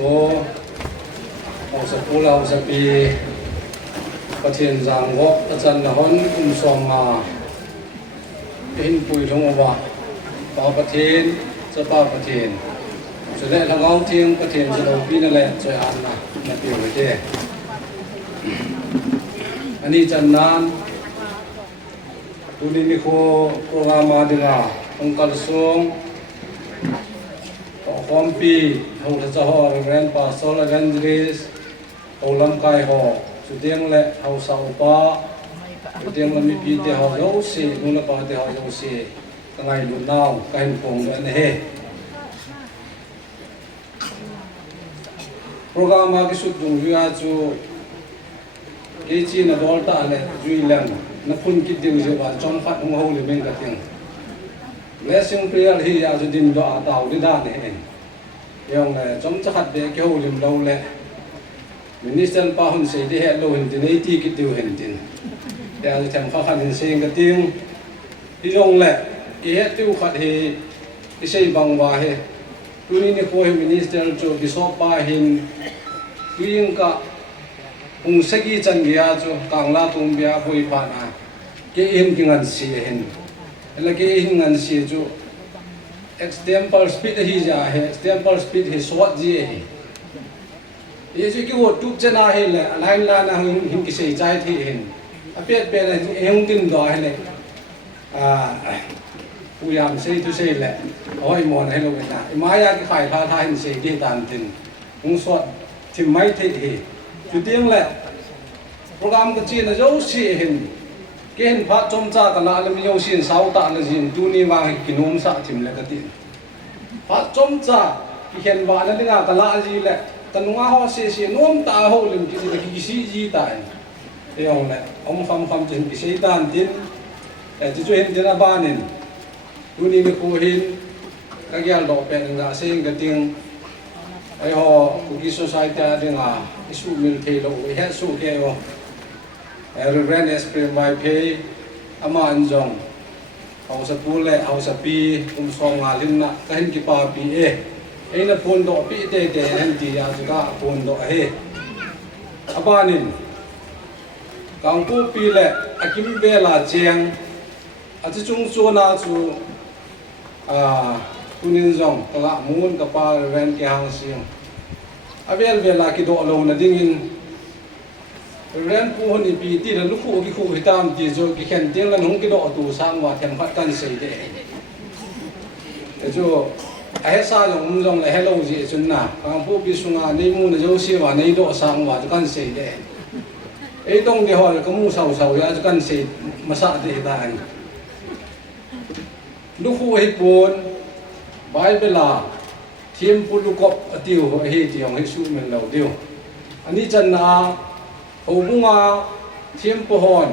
เอาสกุลเอาสปีประเทศจางวกอาจารย์นหอนสองมาเป็นปุยทงว่าป่าประเทศจะป่าประเทศจะได้ละเงาเทียงประเทศจะเราปีนั่นแหละจะอ่านนะเปลี่ยนไปเจ้อันนี้จันนานดูนี่มีโคโปรแกรมมาดึงองค์การส่งความปีเขาจะห่อเรียนภาษาเรียนดีสเขาลำกายห่อสุดเดียงและเขาสาวป้าสุดเดียงมันมีปีเดียวเขาเสียนู่นละป้าเดียวเขาเสียตั้งไงลุนน้าวกันคงเดินเฮโปรแกรมมาที่สุดดูวิอาจูจีนดอลต้าเลยจุยแรงนักพุ่นคิดดีว่าจะว่าจอมฟัดของเขาเลยเป็นกระเทียงและสิ่งเปลี่ยนที่อาจจะดินดออาตาวได้ด้านนี้เองยังเลยจอมจะขัดเด็กเขาลืมเราเลยมินิสเตอร์ป้าหุ่นเสียดีเหตุเราเห็นที่ในที่คิดดีเห็นจริงแต่อาจจะทำข้าขันเห็นเสียงกระเทียงที่ยังเลยเหตุที่ขัดเหตุที่ใช่บางว่าเหตุตัวนี้เนี่ยโค้ชมินิสเตอร์โจดิสอป้าเห็นตัวยังก็องค์สกีจันทร์ยาจูกังลาตุมเบียบุยปานาเกี่ยงกิงันเสียเห็นแล้วเกี่ยงงันเสียจู extempore speed ฮีจ้าเฮ extempore speed เฮสวัสดีเฮยี่สิบกิโลทุกเจ้าเฮเลยไล่ลานะหินกิเสียใจที่เห็นอาเปียเปียเลยเองดินดอยเลยผู้ยามเสียทุเสียเลยเอาไอ้หมอนให้เราเห็นนะไอ้ไม้ยาที่ขายท่าทายเสียที่ตามดินองสวดที่ไม่ที่เฮจุดเดียงแหละโปรแกรมก็จีนนะเจ้าเสียเห็นเกณฑ์พระจอมจ่าตะละแล้วมีเจ้าเสียนสาวตะละจีนตัวนี้ว่ากินนมสะทิมเลยก็ตีพระจอมจ่าที่เห็นว่านั่นเรื่องตะละจีแหละกันว่าเขาเสียนมตาเขาลืมกินแต่กินจีตายเดี๋ยวแหละอมคำจีนกินตานดินแต่ที่ช่วยเห็นเจ้าบ้านนี่ตัวนี้มีคู่เห็นก็แก่ดอกเป็นงาเสียงก็ตีไอ้ห่อคุกิโซไซตี้ดึงสู้มิลเทโลไอ้เฮสู้เกโอเรนเอสเปรมไวเพย์อามาอันจงเอาสปูเล่เอาสปีสองลินนะก็เห็นกี่ปาปีไอ้นั่นพูนดอกปีเตเห็นที่อาจจะก็พูนดอกอาบ้านินกังปูปีเล่อากิมเบลาเจียงอาจจะจงโซนาจูตุนินจงตละมูนกับปาเรนเกียงเสียงอาเบลเวลาคิดโอลงนั่นดิ่งเรนผู้คนอีปีที่เราลุกคู่กิคู่หิตามที่จะกิเข็นเตียงแล้วนุ่งคิดโอตูสร้างว่าเทียมพัดกันเสียเดแต่จู่ไอ้ซาจงจงเลยให้เราจีจุนน่ะบางผู้พิสุงาในมูนจะเสียว่าในโดสร้างว่าจะกันเสียเดไอ้ตรงที่หอก็มูเสาเสาจะกันเสียมาสะเดได้ลุกคู่ให้ปูนบายเวลาทีมผู้ลูกกบติวเฮติองให้สู้เหมือนเราเดียวอันนี้จันนาหูบุงาทีมผู้ฮอน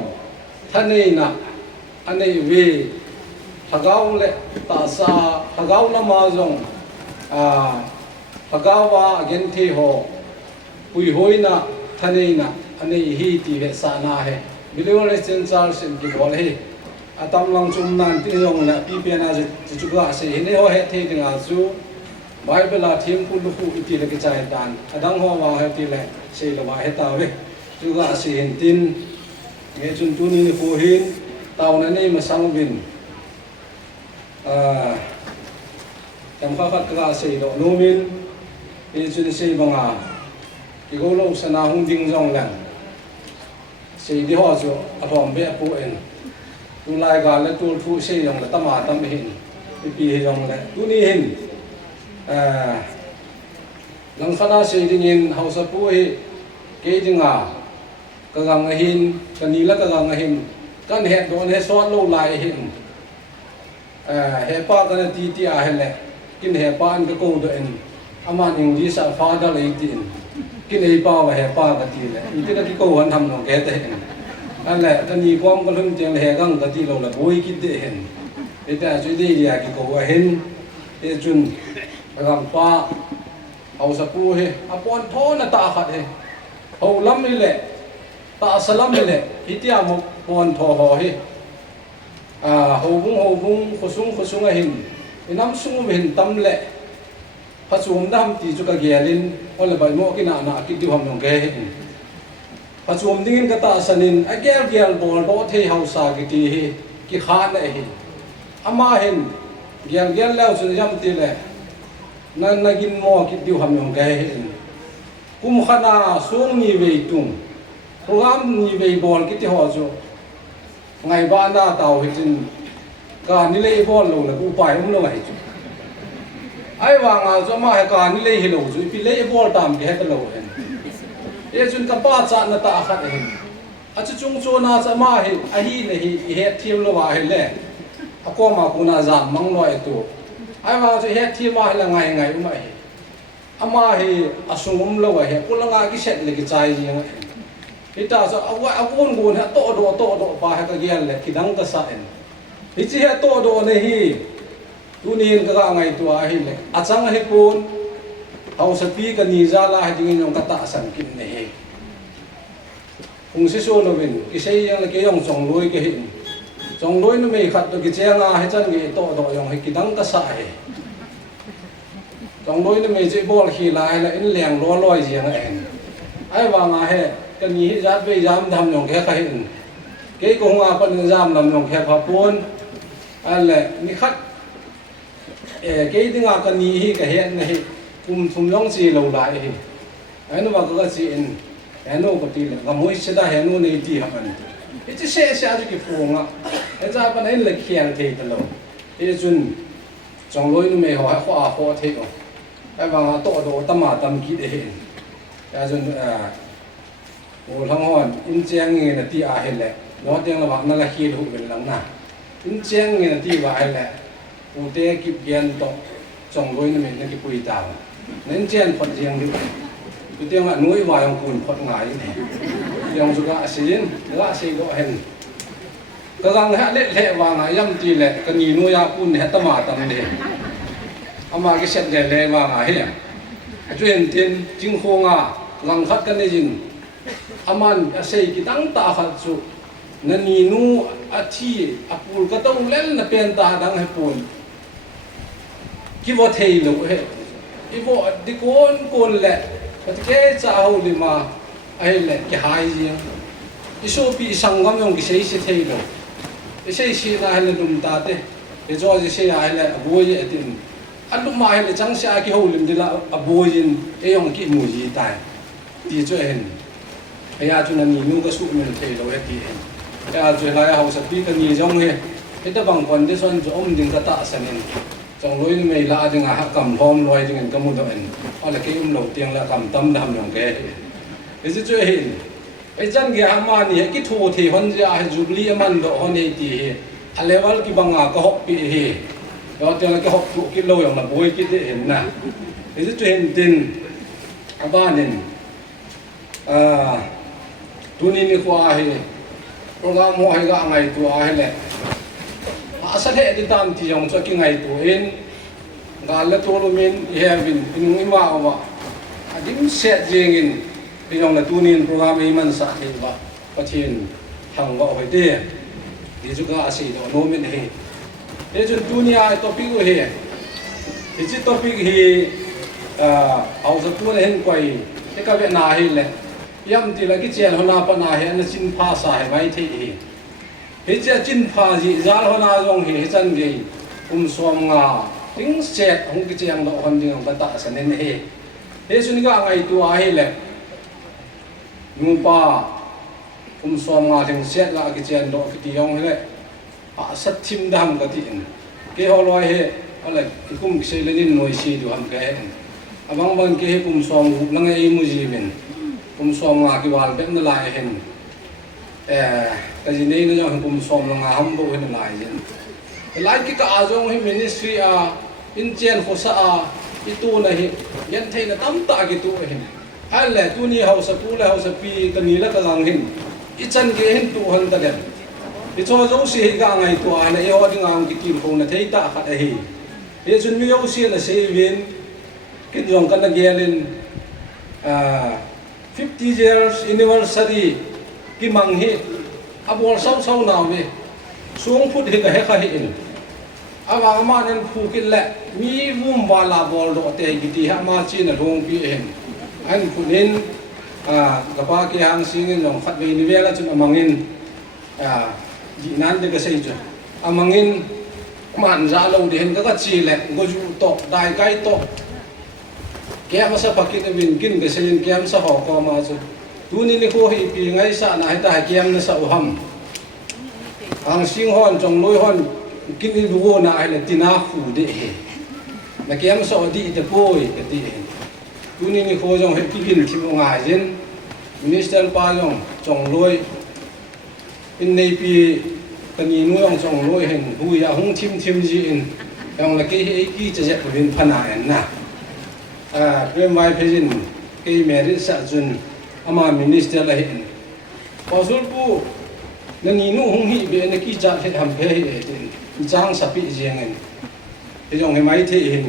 ท่านนี้นะอันนี้เวฮักเอาเล่ตาซาฮักเอาละมาจงฮักเอาว่าเกนทีโฮปุยโฮยนะท่านนี้นะอันนี้ฮีตีเวสานาเฮมิเลวเลสเซนซาร์สินกิบอลเฮอาตามลังจุมนันที่ยงนะพี่เปียนาจะจุกละเสียเห็นเขาเฮทีดึงอาจูบายเวลาทีมคุณลูกอิติเลกใจดันอดังหัววางเฮทีเลเสียละว่าเฮตาเวจุกละเสียเห็นตินเงจุนตุนีนคู่หินตาวนั้นนี่มาสังวินจำข้าวขัดกระเสียดอกนูมินเงจุนเสียบังอากิโกโลสนาหุ่งดิ้งจงแหลงเสียดีหัวจูอารมณ์เบี้ยปูเองตัวลายการและตัวผู้เชี่ยงและตั้มมาตั้มเห็นปีเห็นและตัวนี้เห็นหลังคณะเชี่ยงยินเฮาสปูเฮเกจิงากระกังเห็นกันนี้และกระกังเห็นกันเห็นโดนเฮสวดโลลายเห็นเฮป้ากันตีอาเห็นแหละกินเฮป้าอันก็โกดเอ็นอามันอิงลิสฟาดอะไรตีนกินเฮป้าว่าเฮป้ากันตีแหละอีกที่นั่นที่โกหันทำน้องแกแต่เห็นนั่นแหละตอนนี้ความก็เริ่มเจียงแหงกันที่เราละบุยคิดได้เห็นแต่ช่วยได้ดีกี่กูว่าเห็นจุนรำป้าเอาสปูเฮอปอนท้อน่ะตาขัดเฮเอาล้ำนี่แหละตาสลัมนี่แหละฮิตยามปอนท้อหอเฮหูบุ้งขสุงเห็นน้ำซุ่มเห็นตำแหละ phát xuống đam thì cho cái ghé lên hoặc là bài mò cái nào nào cái điều hầm lòng ghé phát xuống đi cái ta sanin ai ghé bol đó thấy hậu sa cái gì cái khát này ama hen ghé leo cho nhắm tí lệ nên là gin mò cái điều hầm lòng ghé cũng khana xuống như vậy tung program như vậy bol cái gì họ cho ngày ba na tàu hết trên cả ní lấy bol luôn là cũng phải không đâu vậy ai vàng à cho mà hay cả ní lấy hello rồi bị lấy bol tam cái hết lâu hen ये चुन कपा चाट न ता खत है अच चुंग चो ना चमा है अही नहीं हे थीम लो वा है ले अको मा कुना जाम मंग लो ए तो ai वा जो हे थीम मा है la ngai ngai uma है ama है असुम लो वा है पुलंगा की सेट ले की चाय जी है ita so awa akon gun ha to do pa ha ka gial le kidang ka sa en ichi ha to do ne hi tunin ka ngai tu a hi le achang hi kun hau sapi ka ni za la ha ding yong ka ta san kin ne he kung si so lo win ki sei yang la ke yong chong loi ke hin chong loi no me khat to ki chenga he chan ge to do yong he kidang ka sa he chong loi no me je bol khi lai la in leng lo loi jiang en ai wa nga he cái gì giá về giảm thầm nhộng khe khai cái công a con giảm làm nhộng khe phá buôn anh lệ mi khát cái tiếng a cái gì cái hiện này cùng giống gì lâu lại thì anh nó bảo cái gì anh nó có tiền là mỗi sẽ đã anh nó này đi học anh cái chỉ xe cho cái phồng á anh ra bên ấy là khen thì từ lâu cái chuyện trong lối nó mày hỏi khoa thế rồi cái bằng tổ đồ tâm kỹ để cái chuyện ô thằng hòn in chang nghe là ti à hết lệ nó tiếng là bạn nó là khi đủ bên lắm nè in chang nghe là ti và hết lệ ô té kịp gen to trong lối nó mình nó kịp quỳ tàu nên chen phật riêng được cái tiếng là núi vào trong cùn phật ngải này tiếng chúng ta xin gọi hình cái rằng hết lệ vào ngải dâm ti lệ cái gì nuôi à cùn hết tâm đề ama cái set lệ vào ngải hết chuyện tiền chính khô ngà rằng khát cái này gì aman asai kitang ta khat chu nani nu athi apul ka tong lel na pen ta dang he pun ki vo thei lo he i vo di kon le pat ke cha ho li ma ai le ki hai ji i so pi sangam yong ki sei se thei lo i sei si na hele dum ta te e jo ji sei ai le aboi atin anu ma hele chang sia ki ho lim dila aboi in e yong ki mu ji tai ti cho hen bây giờ chúng ta nhìn nu cái số mình thấy rồi hết thì bây giờ chúng ta học tập cái gì giống he cái đó bằng quan đấy son cho ông đừng có tạ sản nên trong lối này là đừng hạ cầm hôm lối đừng có muốn đâu anh hoặc là cái đầu tiên là cầm tâm đam lòng cái cái gì chơi hình cái chân cái ham ăn này cái thua thì hơn giờ hay chụp ly ăn độ hơn này thì level cái bằng có học bị he đó tiếng là cái học tụ cái lâu là bôi cái thế hình nè cái gì chơi hình tin các bạn nên tuni ni kwa he program mo he ga ngai tu a he le asa the ti tam ti yong cho ki ngai tu in ga la to lu min he vin in ma wa adim se jing in pi yong la tuni program e man sa he ba pathin thang wa hoi te di ju ga asi do no min he e jun dunia topic he e ji topic he au za tu le hen kwai te ka ve na he le yam ti la ki chen hona pa na he na chin pha sa he mai thi he che chin pha ji zal hona jong he chan ge som nga ting set hong ki chang do hon ding ba ta sa nen he sun ga ngai tu a he le nu pa som nga ting set la ki chen do ki ti yong he le a sat thim dam ka ti ke ho loi he ala ki kum se le nin noi si du ham ke amang bang ke he som gu lang ei mu ji min som nga ki wal bem na lai hen cái gì này nó cũng som là ngà hâm bộ hen lai gen lai ki ka azong hi ministry a in chen kho sa a i tu na hi yan thei na tam ta ki tu hen al le tu ni hau sa pu le hau sa pi ka ni la ka gang hin i chan ge hen tu han ta den i cho zo si hi ga ngai tu a na e ho ding ang ki kim kho na thei ta khat a hi e chun mi yo si na se win kin jong kan na gelin 50 years anniversary ki mang hi abol sau sau nào về xuống phút hi ka he kha hi in awang ma nen phu kin le mi vum wala bol do te giti ha ma chi na long pi hen an kunin gapa ki hang singin long khat be ni vela chun amangin ji nan de ka sei chu amangin man za lo de hen ka chi le go ju to dai kai to kem sa pakit win kin ka sei kem sa ho ko ma chu tu ni ni ko hi pi ngai sa na ta kem na sa uham ang sing hon chong loi hon kin ni du na ai le tina khu de he na kem sa di te poi ka ti he tu ni ko jong he ki kin thim nga jin minister pa jong chong loi in nei pi kani nu yong chong loi hen hu ya hung thim ji in yong la ke he ki che je bin phana en na prem vai phejin ke merit sa jun ama minister la hen pasul pu na ni nu hung hi be na ki cha he ham phe he tin jang sa pi jeng en e jong he mai the hin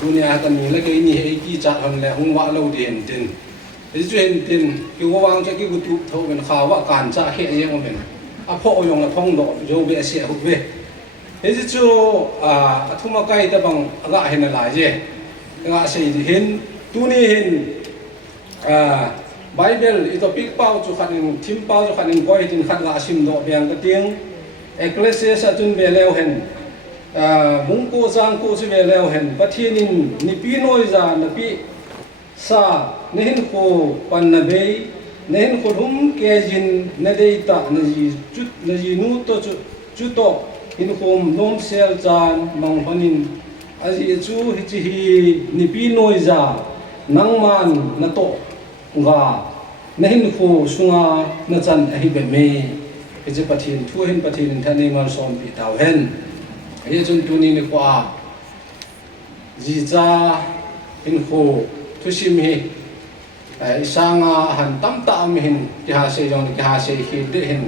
dunia kan ni la ke ni he ki cha ham le hung wa lo de hen tin e ju hen tin ki wa wang cha ki gu tu tho ben kha wa kan cha he yeng ben a pho yong la thong do jo be se hu be e ju chu a thuma kai ta bang aga hen la je nga se hin tu ni hin Bible ito pik pau chu khanin thim pau chu khanin koi tin khat la sim do biang ka ting ecclesia sa chun be leo hen mung ko jang ko chu be leo hen pathinin ni pi noi za na pi sa ne hin ko pan na be ne hin ko hum ke jin na dei ta na ji chu na ji nu to chu to hin khom nom sel chan mang panin aji chu hi chi hi ni pi noi za nang man na to nga nahin ko sunga na chan ahi be me je pathin thu hin pathin thani mal som pi taw hen ye chun tu ni ko a ji cha hin ko thu sim hi ai sanga han tam ta am hin ki ha se jong ki ha se hi de hin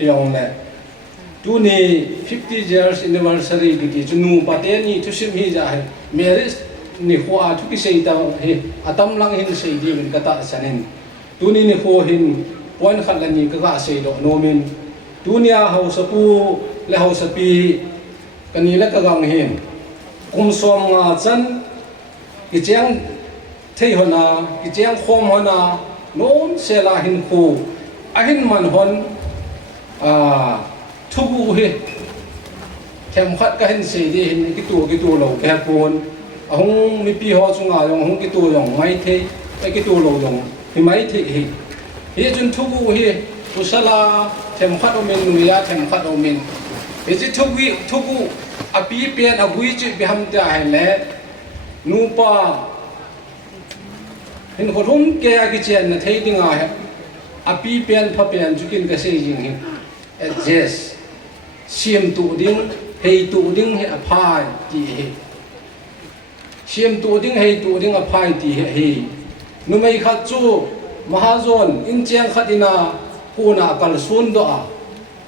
yong le tu ni 50 years anniversary ki chunu paten ni thu sim hi ja hai marriage ni ko a thu ki sei ta he atam lang hin sei di min kata sanin tu ni ko hin point khat la ni ka sei do no min dunia ho sa pu le ho sa pi kani la ka gang hin kum som nga chan ki chang thei hona ki chang khom hona non se la hin ko a hin man hon thu bu he them khat ka hin sei di hin ki tu lo ka pon ahung mi pi ho chunga yong hung ki tu yong mai the e ki tu lo yong hi mai the hi chun thu bu hi tu sala them khat o min nu ya them khat o min e ji thu bu a pi pen a gui chi bi ham ta hai le nu pa hin ho hum ke a ki chen na thei dinga he a pi pen pha pen chu kin ka sei jing hi adjust sim tu ding hei tu ding he a phai ti he sim tu ding hei tu ding a phai ti he nu mai khat chu mahazon in cheng khatina kuna kal sun do a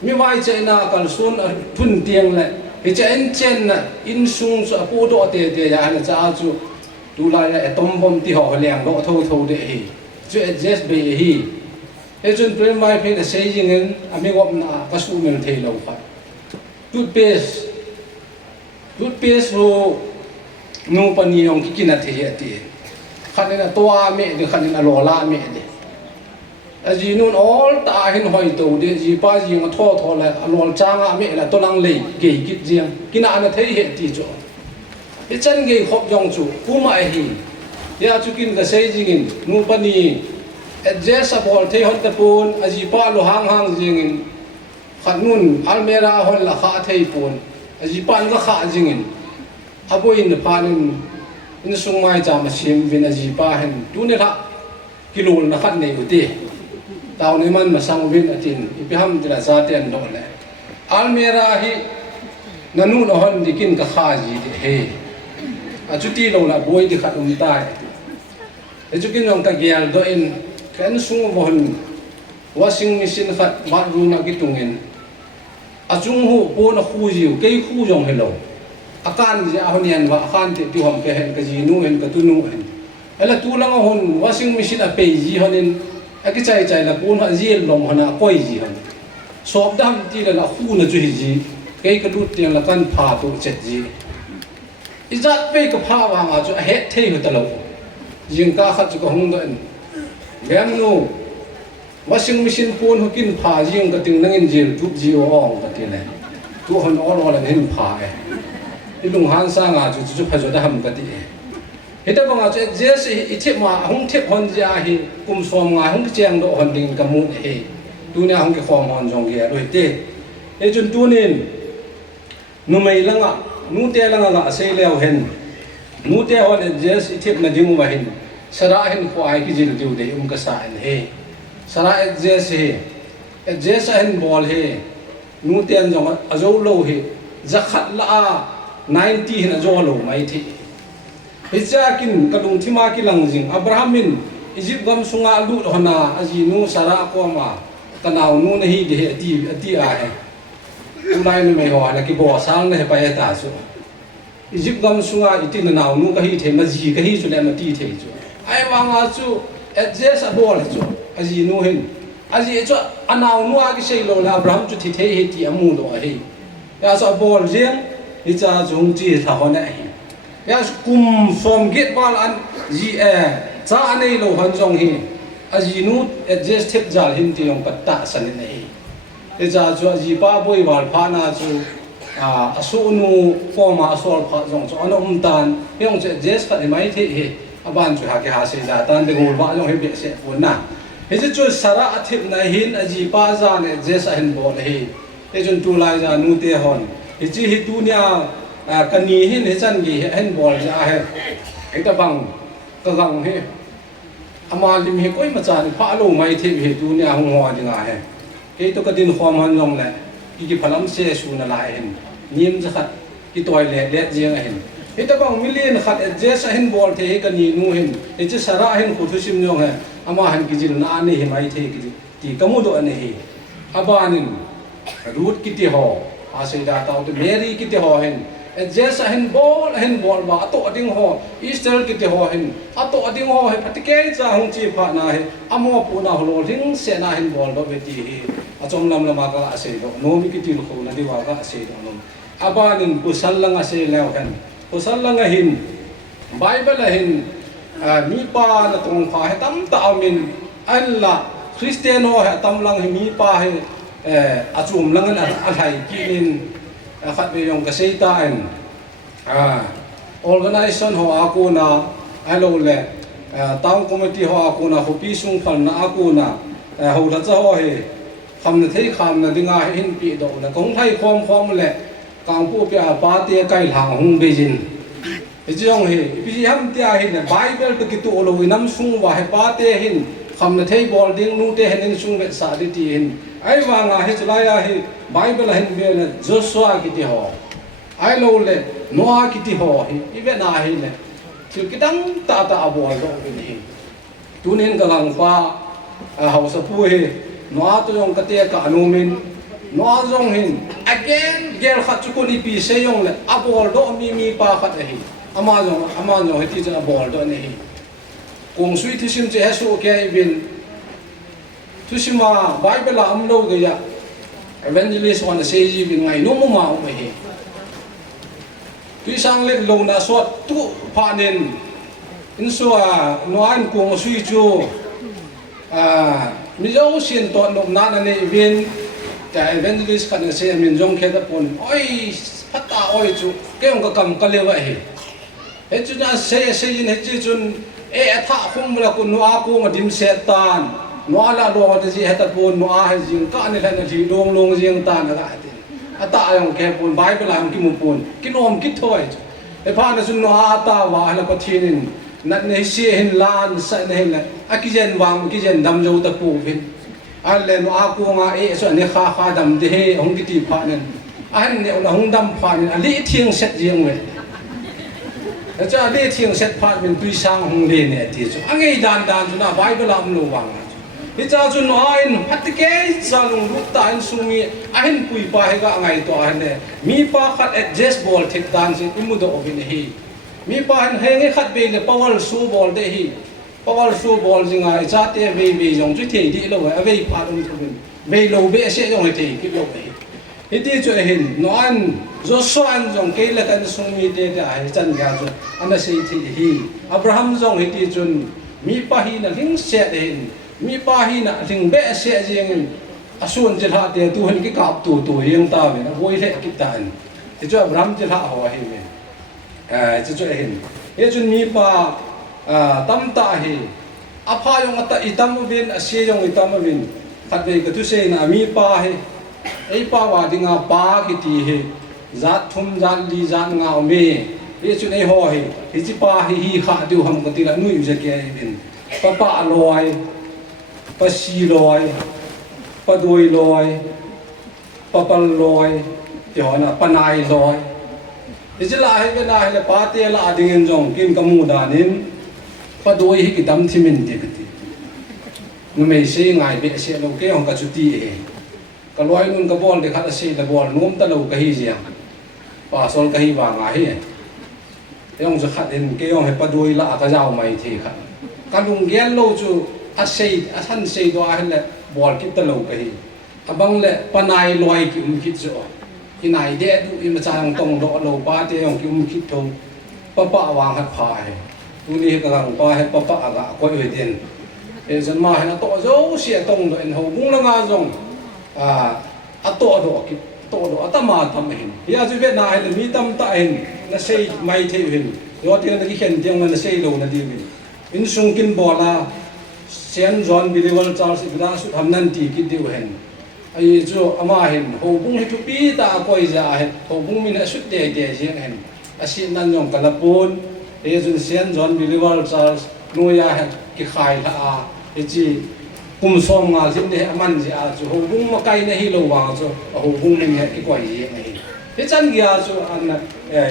mi mai che na kal sun thun tiang le he chen chen na in sung so pu do te ya na cha chu tu lai la tom bom ti ho liang do tho de hi chu adjust be hi he chun prem mai phe na sei jing en ami gop na ka su men thei lo kha toothpaste ro nu pani yong ki kina the ya ti khanena toa me de khanena lola me de aji nun all ta hin hoi to de ji pa ji nga tho la alol changa me la to lang le ge ki jiang kina ana thei he ti jo e chan ge khop yong chu kuma hi ya chu kin ga sei jingin nu pani adjust abol thei hon ta pun aji pa lo hang jingin khan nun almera hon la kha thei pun aji pan ga kha jingin aboin panin in sungmai chama sim vin aji pa hen tu ne kha kilol na khat nei uti taw ne man masang vin atin ipiham dira za ten do le almera hi nanu no hon dikin ka kha ji de he achuti lo la boi di khat tai ejukin nong ta gyal do in kan sung bon washing machine khat bathroom na kitungin achung hu po na khu jiu ke khu jong hello akan ja honian wa akan ti tu hom ke hen ka ji nu hen ka tu nu hen ala tu lang hon washing machine a pe ji honin aki chai la pun ha ji lom hona koi ji hon sob dam ti la khu na chu ji cái lu tiền là căn phá tu chết gì izat pe ka pha wa nga chu a het thei hu talo jing ka khat chu ko hung da gam nu washing machine pon hu kin pha jing ka ting nangin jil tu ji ong ka ti le tu hon ol ol hin pha e ilung han sa nga chu pha jo da ham ka ti hita ba nga chu jes i thip ma hung thip hon ja hi kum som nga hung cheng do hon ding ka mu he tu ne hung ke khom hon jong ge roi te e chun tu nin nu mai langa nu te langa la sei leo hen nu te hon jes i thip na ding wa hin sara hen khwai ki jil diu de ka sa en he sara jes he jes hen bol he nu te an jong azo lo he zakhat la a 90 hin azo lo mai thi Hijakin kalung thima ki langjing Abrahamin Egypt gam sunga lut hona aji nu sara ko ma tanaw nu na hi de ati a he ulai nu me ho na ki bo sang na he pa ta su Egypt gam sunga itin na naw nu ka hi the na ji ka hi su le na ti the chu ai wa nga chu adjust a bol chu aji nu hin aji chu anaw nu a ki sei lo la Abraham chu thi the he ti amu lo he ya so bol jeng hi cha jung ji tha hona hi ya kum som get bal an ji cha anei lo han jong hi aji nu adjust thep jal hin ti yong patta san nei e cha chu aji pa boi wal pha na chu asu nu forma asol pha jong chu anom tan yong che adjust khat mai the he aban chu ha ke ha se da tan de gol ba jong he be se pon na he chu sara athip na hin aji pa za ne adjust hin bol he e chun tu lai ja nu te hon he chi hi tu nya kani hin he chan gi hen bol ja he ekta bang ka gang he ama lim he koi ma chan pha lo mai the he tu nya hung ho dinga he ke to ka din khom han long le ki phalam se su na la hen nim ja khat ki toilet le jeng hen ekta bang million khat adjust hen bol the he kani nu hen e chi sara hen khu thu sim nyong he ama han ki jil na ani he mai the ki ti kamu do ani he abanin root ki ti ho asai da taw to mary ki ti ho hen adjust hen bol ba ato ading ho easter ki te ho hen ato ading ho he patike cha hung chi pha na he amo pu na holo ring se na hen bol ba beti hi achom lam lama ka ase do no mi ki ti lo na diwa ka ase do no abanin pusal lang ase lew hen pusal lang hin bible hin mi pa na tong pha he tam ta amin alla christiano he tam lang mi pa he achum lang an alhai kinin khat be yong ka sei ta en organization ho aku na alo le town committee ho aku na ho pi sung phal na aku na ho la cha ho he kham na thei kham na dinga hin pi do na kong thai khom le kang pu pya pa te kai lang hung be jin e jong he pi ham tia hin na bible to ki tu lo winam sung wa he pa te hin kham na thei bol ding nu te hen sung be sa di ti hin ai wa nga he chlaya he bible hen be na joshua ki ti ho ai lo le noah ki ti ho hi ibe na hi le til kitang ta abol do ni tu nen galang pa house pu he noah to yong ka te ka anumin noah jong hin again gel khat chu ko ni pi se yong le abol do mi pa khat hi ama jong he ti cha abol do ni hi kong sui thi sim che hasu ke bin tusima bible am lo ge ya evangelist wan se ji bin ngai no ma o he tu sang le lo na so tu pha nen in so no an kong sui chu mi jo sin to no na na ne bin ta evangelist kan se min jong khe da pon oi phata oi chu ke ong ka kam ka le wa he he chu na se jin he chi chun e tha khum la ku no a ku ma dim se tan no ala do ta ji heta pon no a he jing ka ne la na ji long jing tan na ga ti ata ayong ke pon bible ang ki mu pon ki nom ki thoi e pha na sun no a ta wa la pa thinin nat ne si hin lan sa ne la a ki jen wang ki jen dam jo ta pu vin a le no a ku nga e so ne kha dam de he hong ki ti pha nen a han ne na hong dam pha nen a li thiang set jing we cha le thiang set pha min tui sang hong le ne ti chu angai dan chu na bible am lo wang hi cha chu no in patike cha lung lu ta in sumi a hin pui pa he ga ngai to a ne mi pa khat adjust ball thik dan sin imu do obin hi mi pa han he nge khat be le power su ball de hi power su ball jinga cha te ve jong chu the di lo a ve pa dum chu bin ve lo be se jong he te ki lo be hiti chu hin no an Joshua an jong ke la kan sung mi te ta hai chan ga chu an sei thi hi Abraham jong hiti chun mi pa hi na ling se de mi pa hi na ling be se jeng asun je tha te tu hin ki kap tu yeng ta me na voi le ki ta an ti chu Abraham je tha ho hi me chu hin ye chun mi pa tam ta hi apa yong ata itam bin asia yong itam bin khat ve ka tu se na mi pa hi ei pa wa dinga pa ki ti hi zat thum zat li zat ngao me ye chu nei ho hi chi pa hi kha du ham ka ti la nu yu je ke bin pa loi pa si loi pa doi loi pa pal loi ti ho na pa nai loi chi la hi ve na hi le pa te la ding jong kim ka mu da nin pa doi hi ki dam thimin te ka ti nu me se ngai be se lo ke hong ka chu ti e ka loi nun ka bol de khat se la bol num ta lo ka hi jiang pa sol ka hi wa nga hi yong zu khat in ke yong he pa doi la ka jaw mai thi khat ka lung gen lo chu a than sei do a le bol ki ta lo ka hi abang le panai loi ki ki chu ki nai de du i ma chang tong do lo pa te yong ki ki thong pa wang hat pha he tu ni ka gang pa he pa ga ko we den e zan ma he na to zo sia tong do en ho bung la nga jong a to do ki to do atama tam hin ya ju ve na he mi tam ta hin na sei mai the hin yo ti na ki khen tiang na sei lo na di in sung kin bola Saint John Believer Charles ibra su tham nan ti ki diu hen ai chu ama hen ho bung hi tu pi ta koi ja hen ho bung min a su te jiang hen asi nan yong kalapun e jun Saint John Believer Charles noya hen ki khai la a e chi kum som nga jin de aman ji a chu ho bung ma kai na hi lo wa chu ho bung min he ki koi ji nei he chan gya chu an e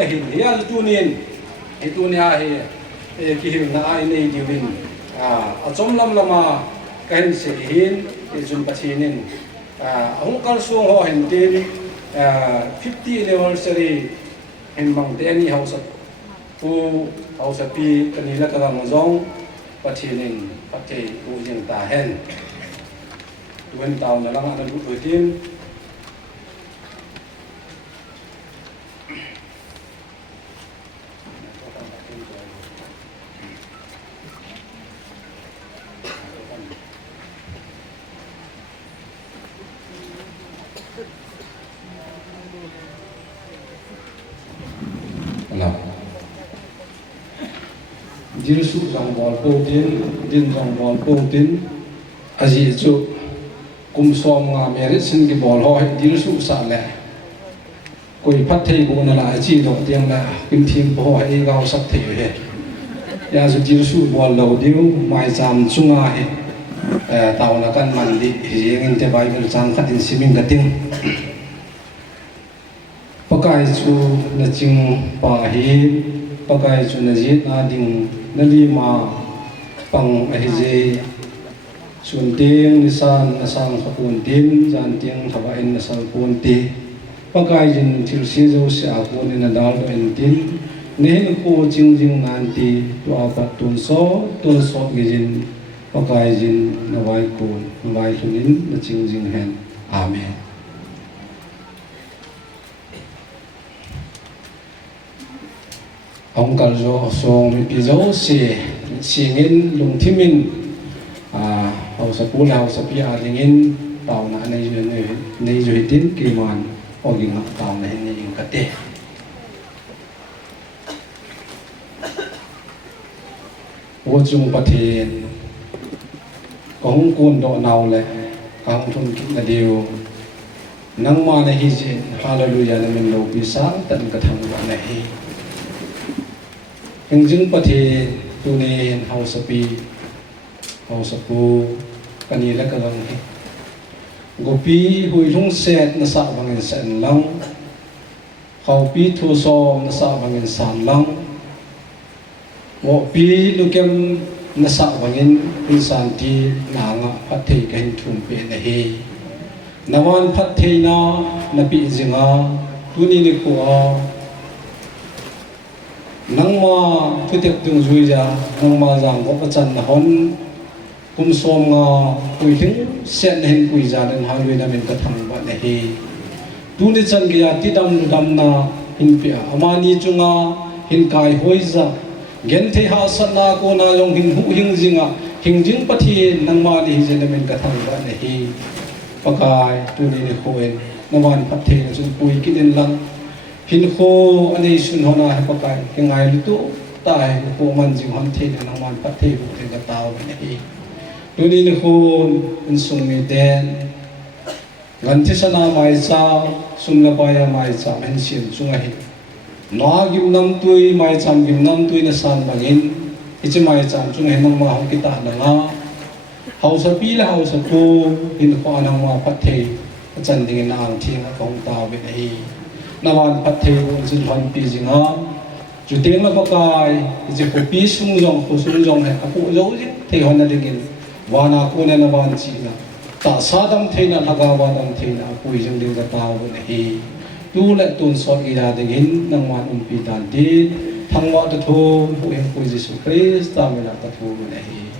a hin ya tu nin e tu nia he e ki hin na ai nei di win a chom lam lama kan se hin e jun pathinin hong kal sung ho hin tin 50 anniversary hin mang te ni house pu house pi kan la ka ngam zong pathinin pathe u jing ta hen tuan tau na lang an bu tin Jesu jong bol po tin din jong bol po tin aji chu kum som nga merit sin ki bol ho Jesu sa le koi phat thei bu na la chi do tiang la kim thim po ai gao sak thei he ya su Jesu bol lo diu mai cham chunga he taw na kan man di hi ngin te Bible chang khatin simin gating pakai chu na ching pa hi pakai chu na ji na ding nali ma pang ai je sun ting ni san na sang khapun tin jan ting thawa in na sang pun ti pakai jin thil si zo se a ko ni na dal do en tin ne ko jing nan ti to a pat tun so ge jin pakai jin na wai ko wai tunin na jing hen amen ông cần zo song pi zo si ngin lung thimin hau sa pu lau sa pi a lingin tau na nei jo tin ki man ogin na tau na hen ing ka te wo chung pathen ong kun do nau le kang thun ki na deu nang ma na hi je hallelujah na min lo pi sang tan ka thang wa na hi hình dung pathe tu ne hau sapi hau sapu kani la kalang hi gopi hui lung set na sa bangin san lang hau pi thu so na sa bangin san lang wo pi lukem na sa bangin insan ti na nga pathe ka hin thum pe na hi nawan pathe na pi jinga tu ni ko nang ma fitek tung zui ja nang ma jang ko pachan na hon kum som nga kui thing sen hen kui ja den ha lui na men ka thang ba na hi tu ni chan gya ti dam na hin pia amani chunga hin kai hoiza gen the ha sana ko na yong hin hu hing jinga hing jing pathi nangma ni jenemen ka thang ba ne hi pakai tu ni khoen nawan pathe na chun pui kinin lang hin kho ani sun hona ha pakai ke ngai lu tu tai ko man jing hon the na nawan pathe bu te ka taw ne hi tu ni khon in sung mi den ngan thi sana mai cha sum la pa ya mai cha men sin sunga hi na gim nam tui mai cham gim nam tui na san bangin ichi mai cham chung he nang ma hau kita na nga hau sa pi la hau sa ko in ko anang ma pathe chan ding na ang thi na kong ta be nei na wan pathe un sin hon pi jinga chu teng la pakai ichi ko pi sung jong he aku jo jin the hon na ding wana ko na wan chi na ta sadam the na laga wadam the na pui jing ding ka ta be nei tu le tun so ira ding in nang wan pi tan ti thang wa ta tho hu em pui Jesu Christ ta me la ta tho be nei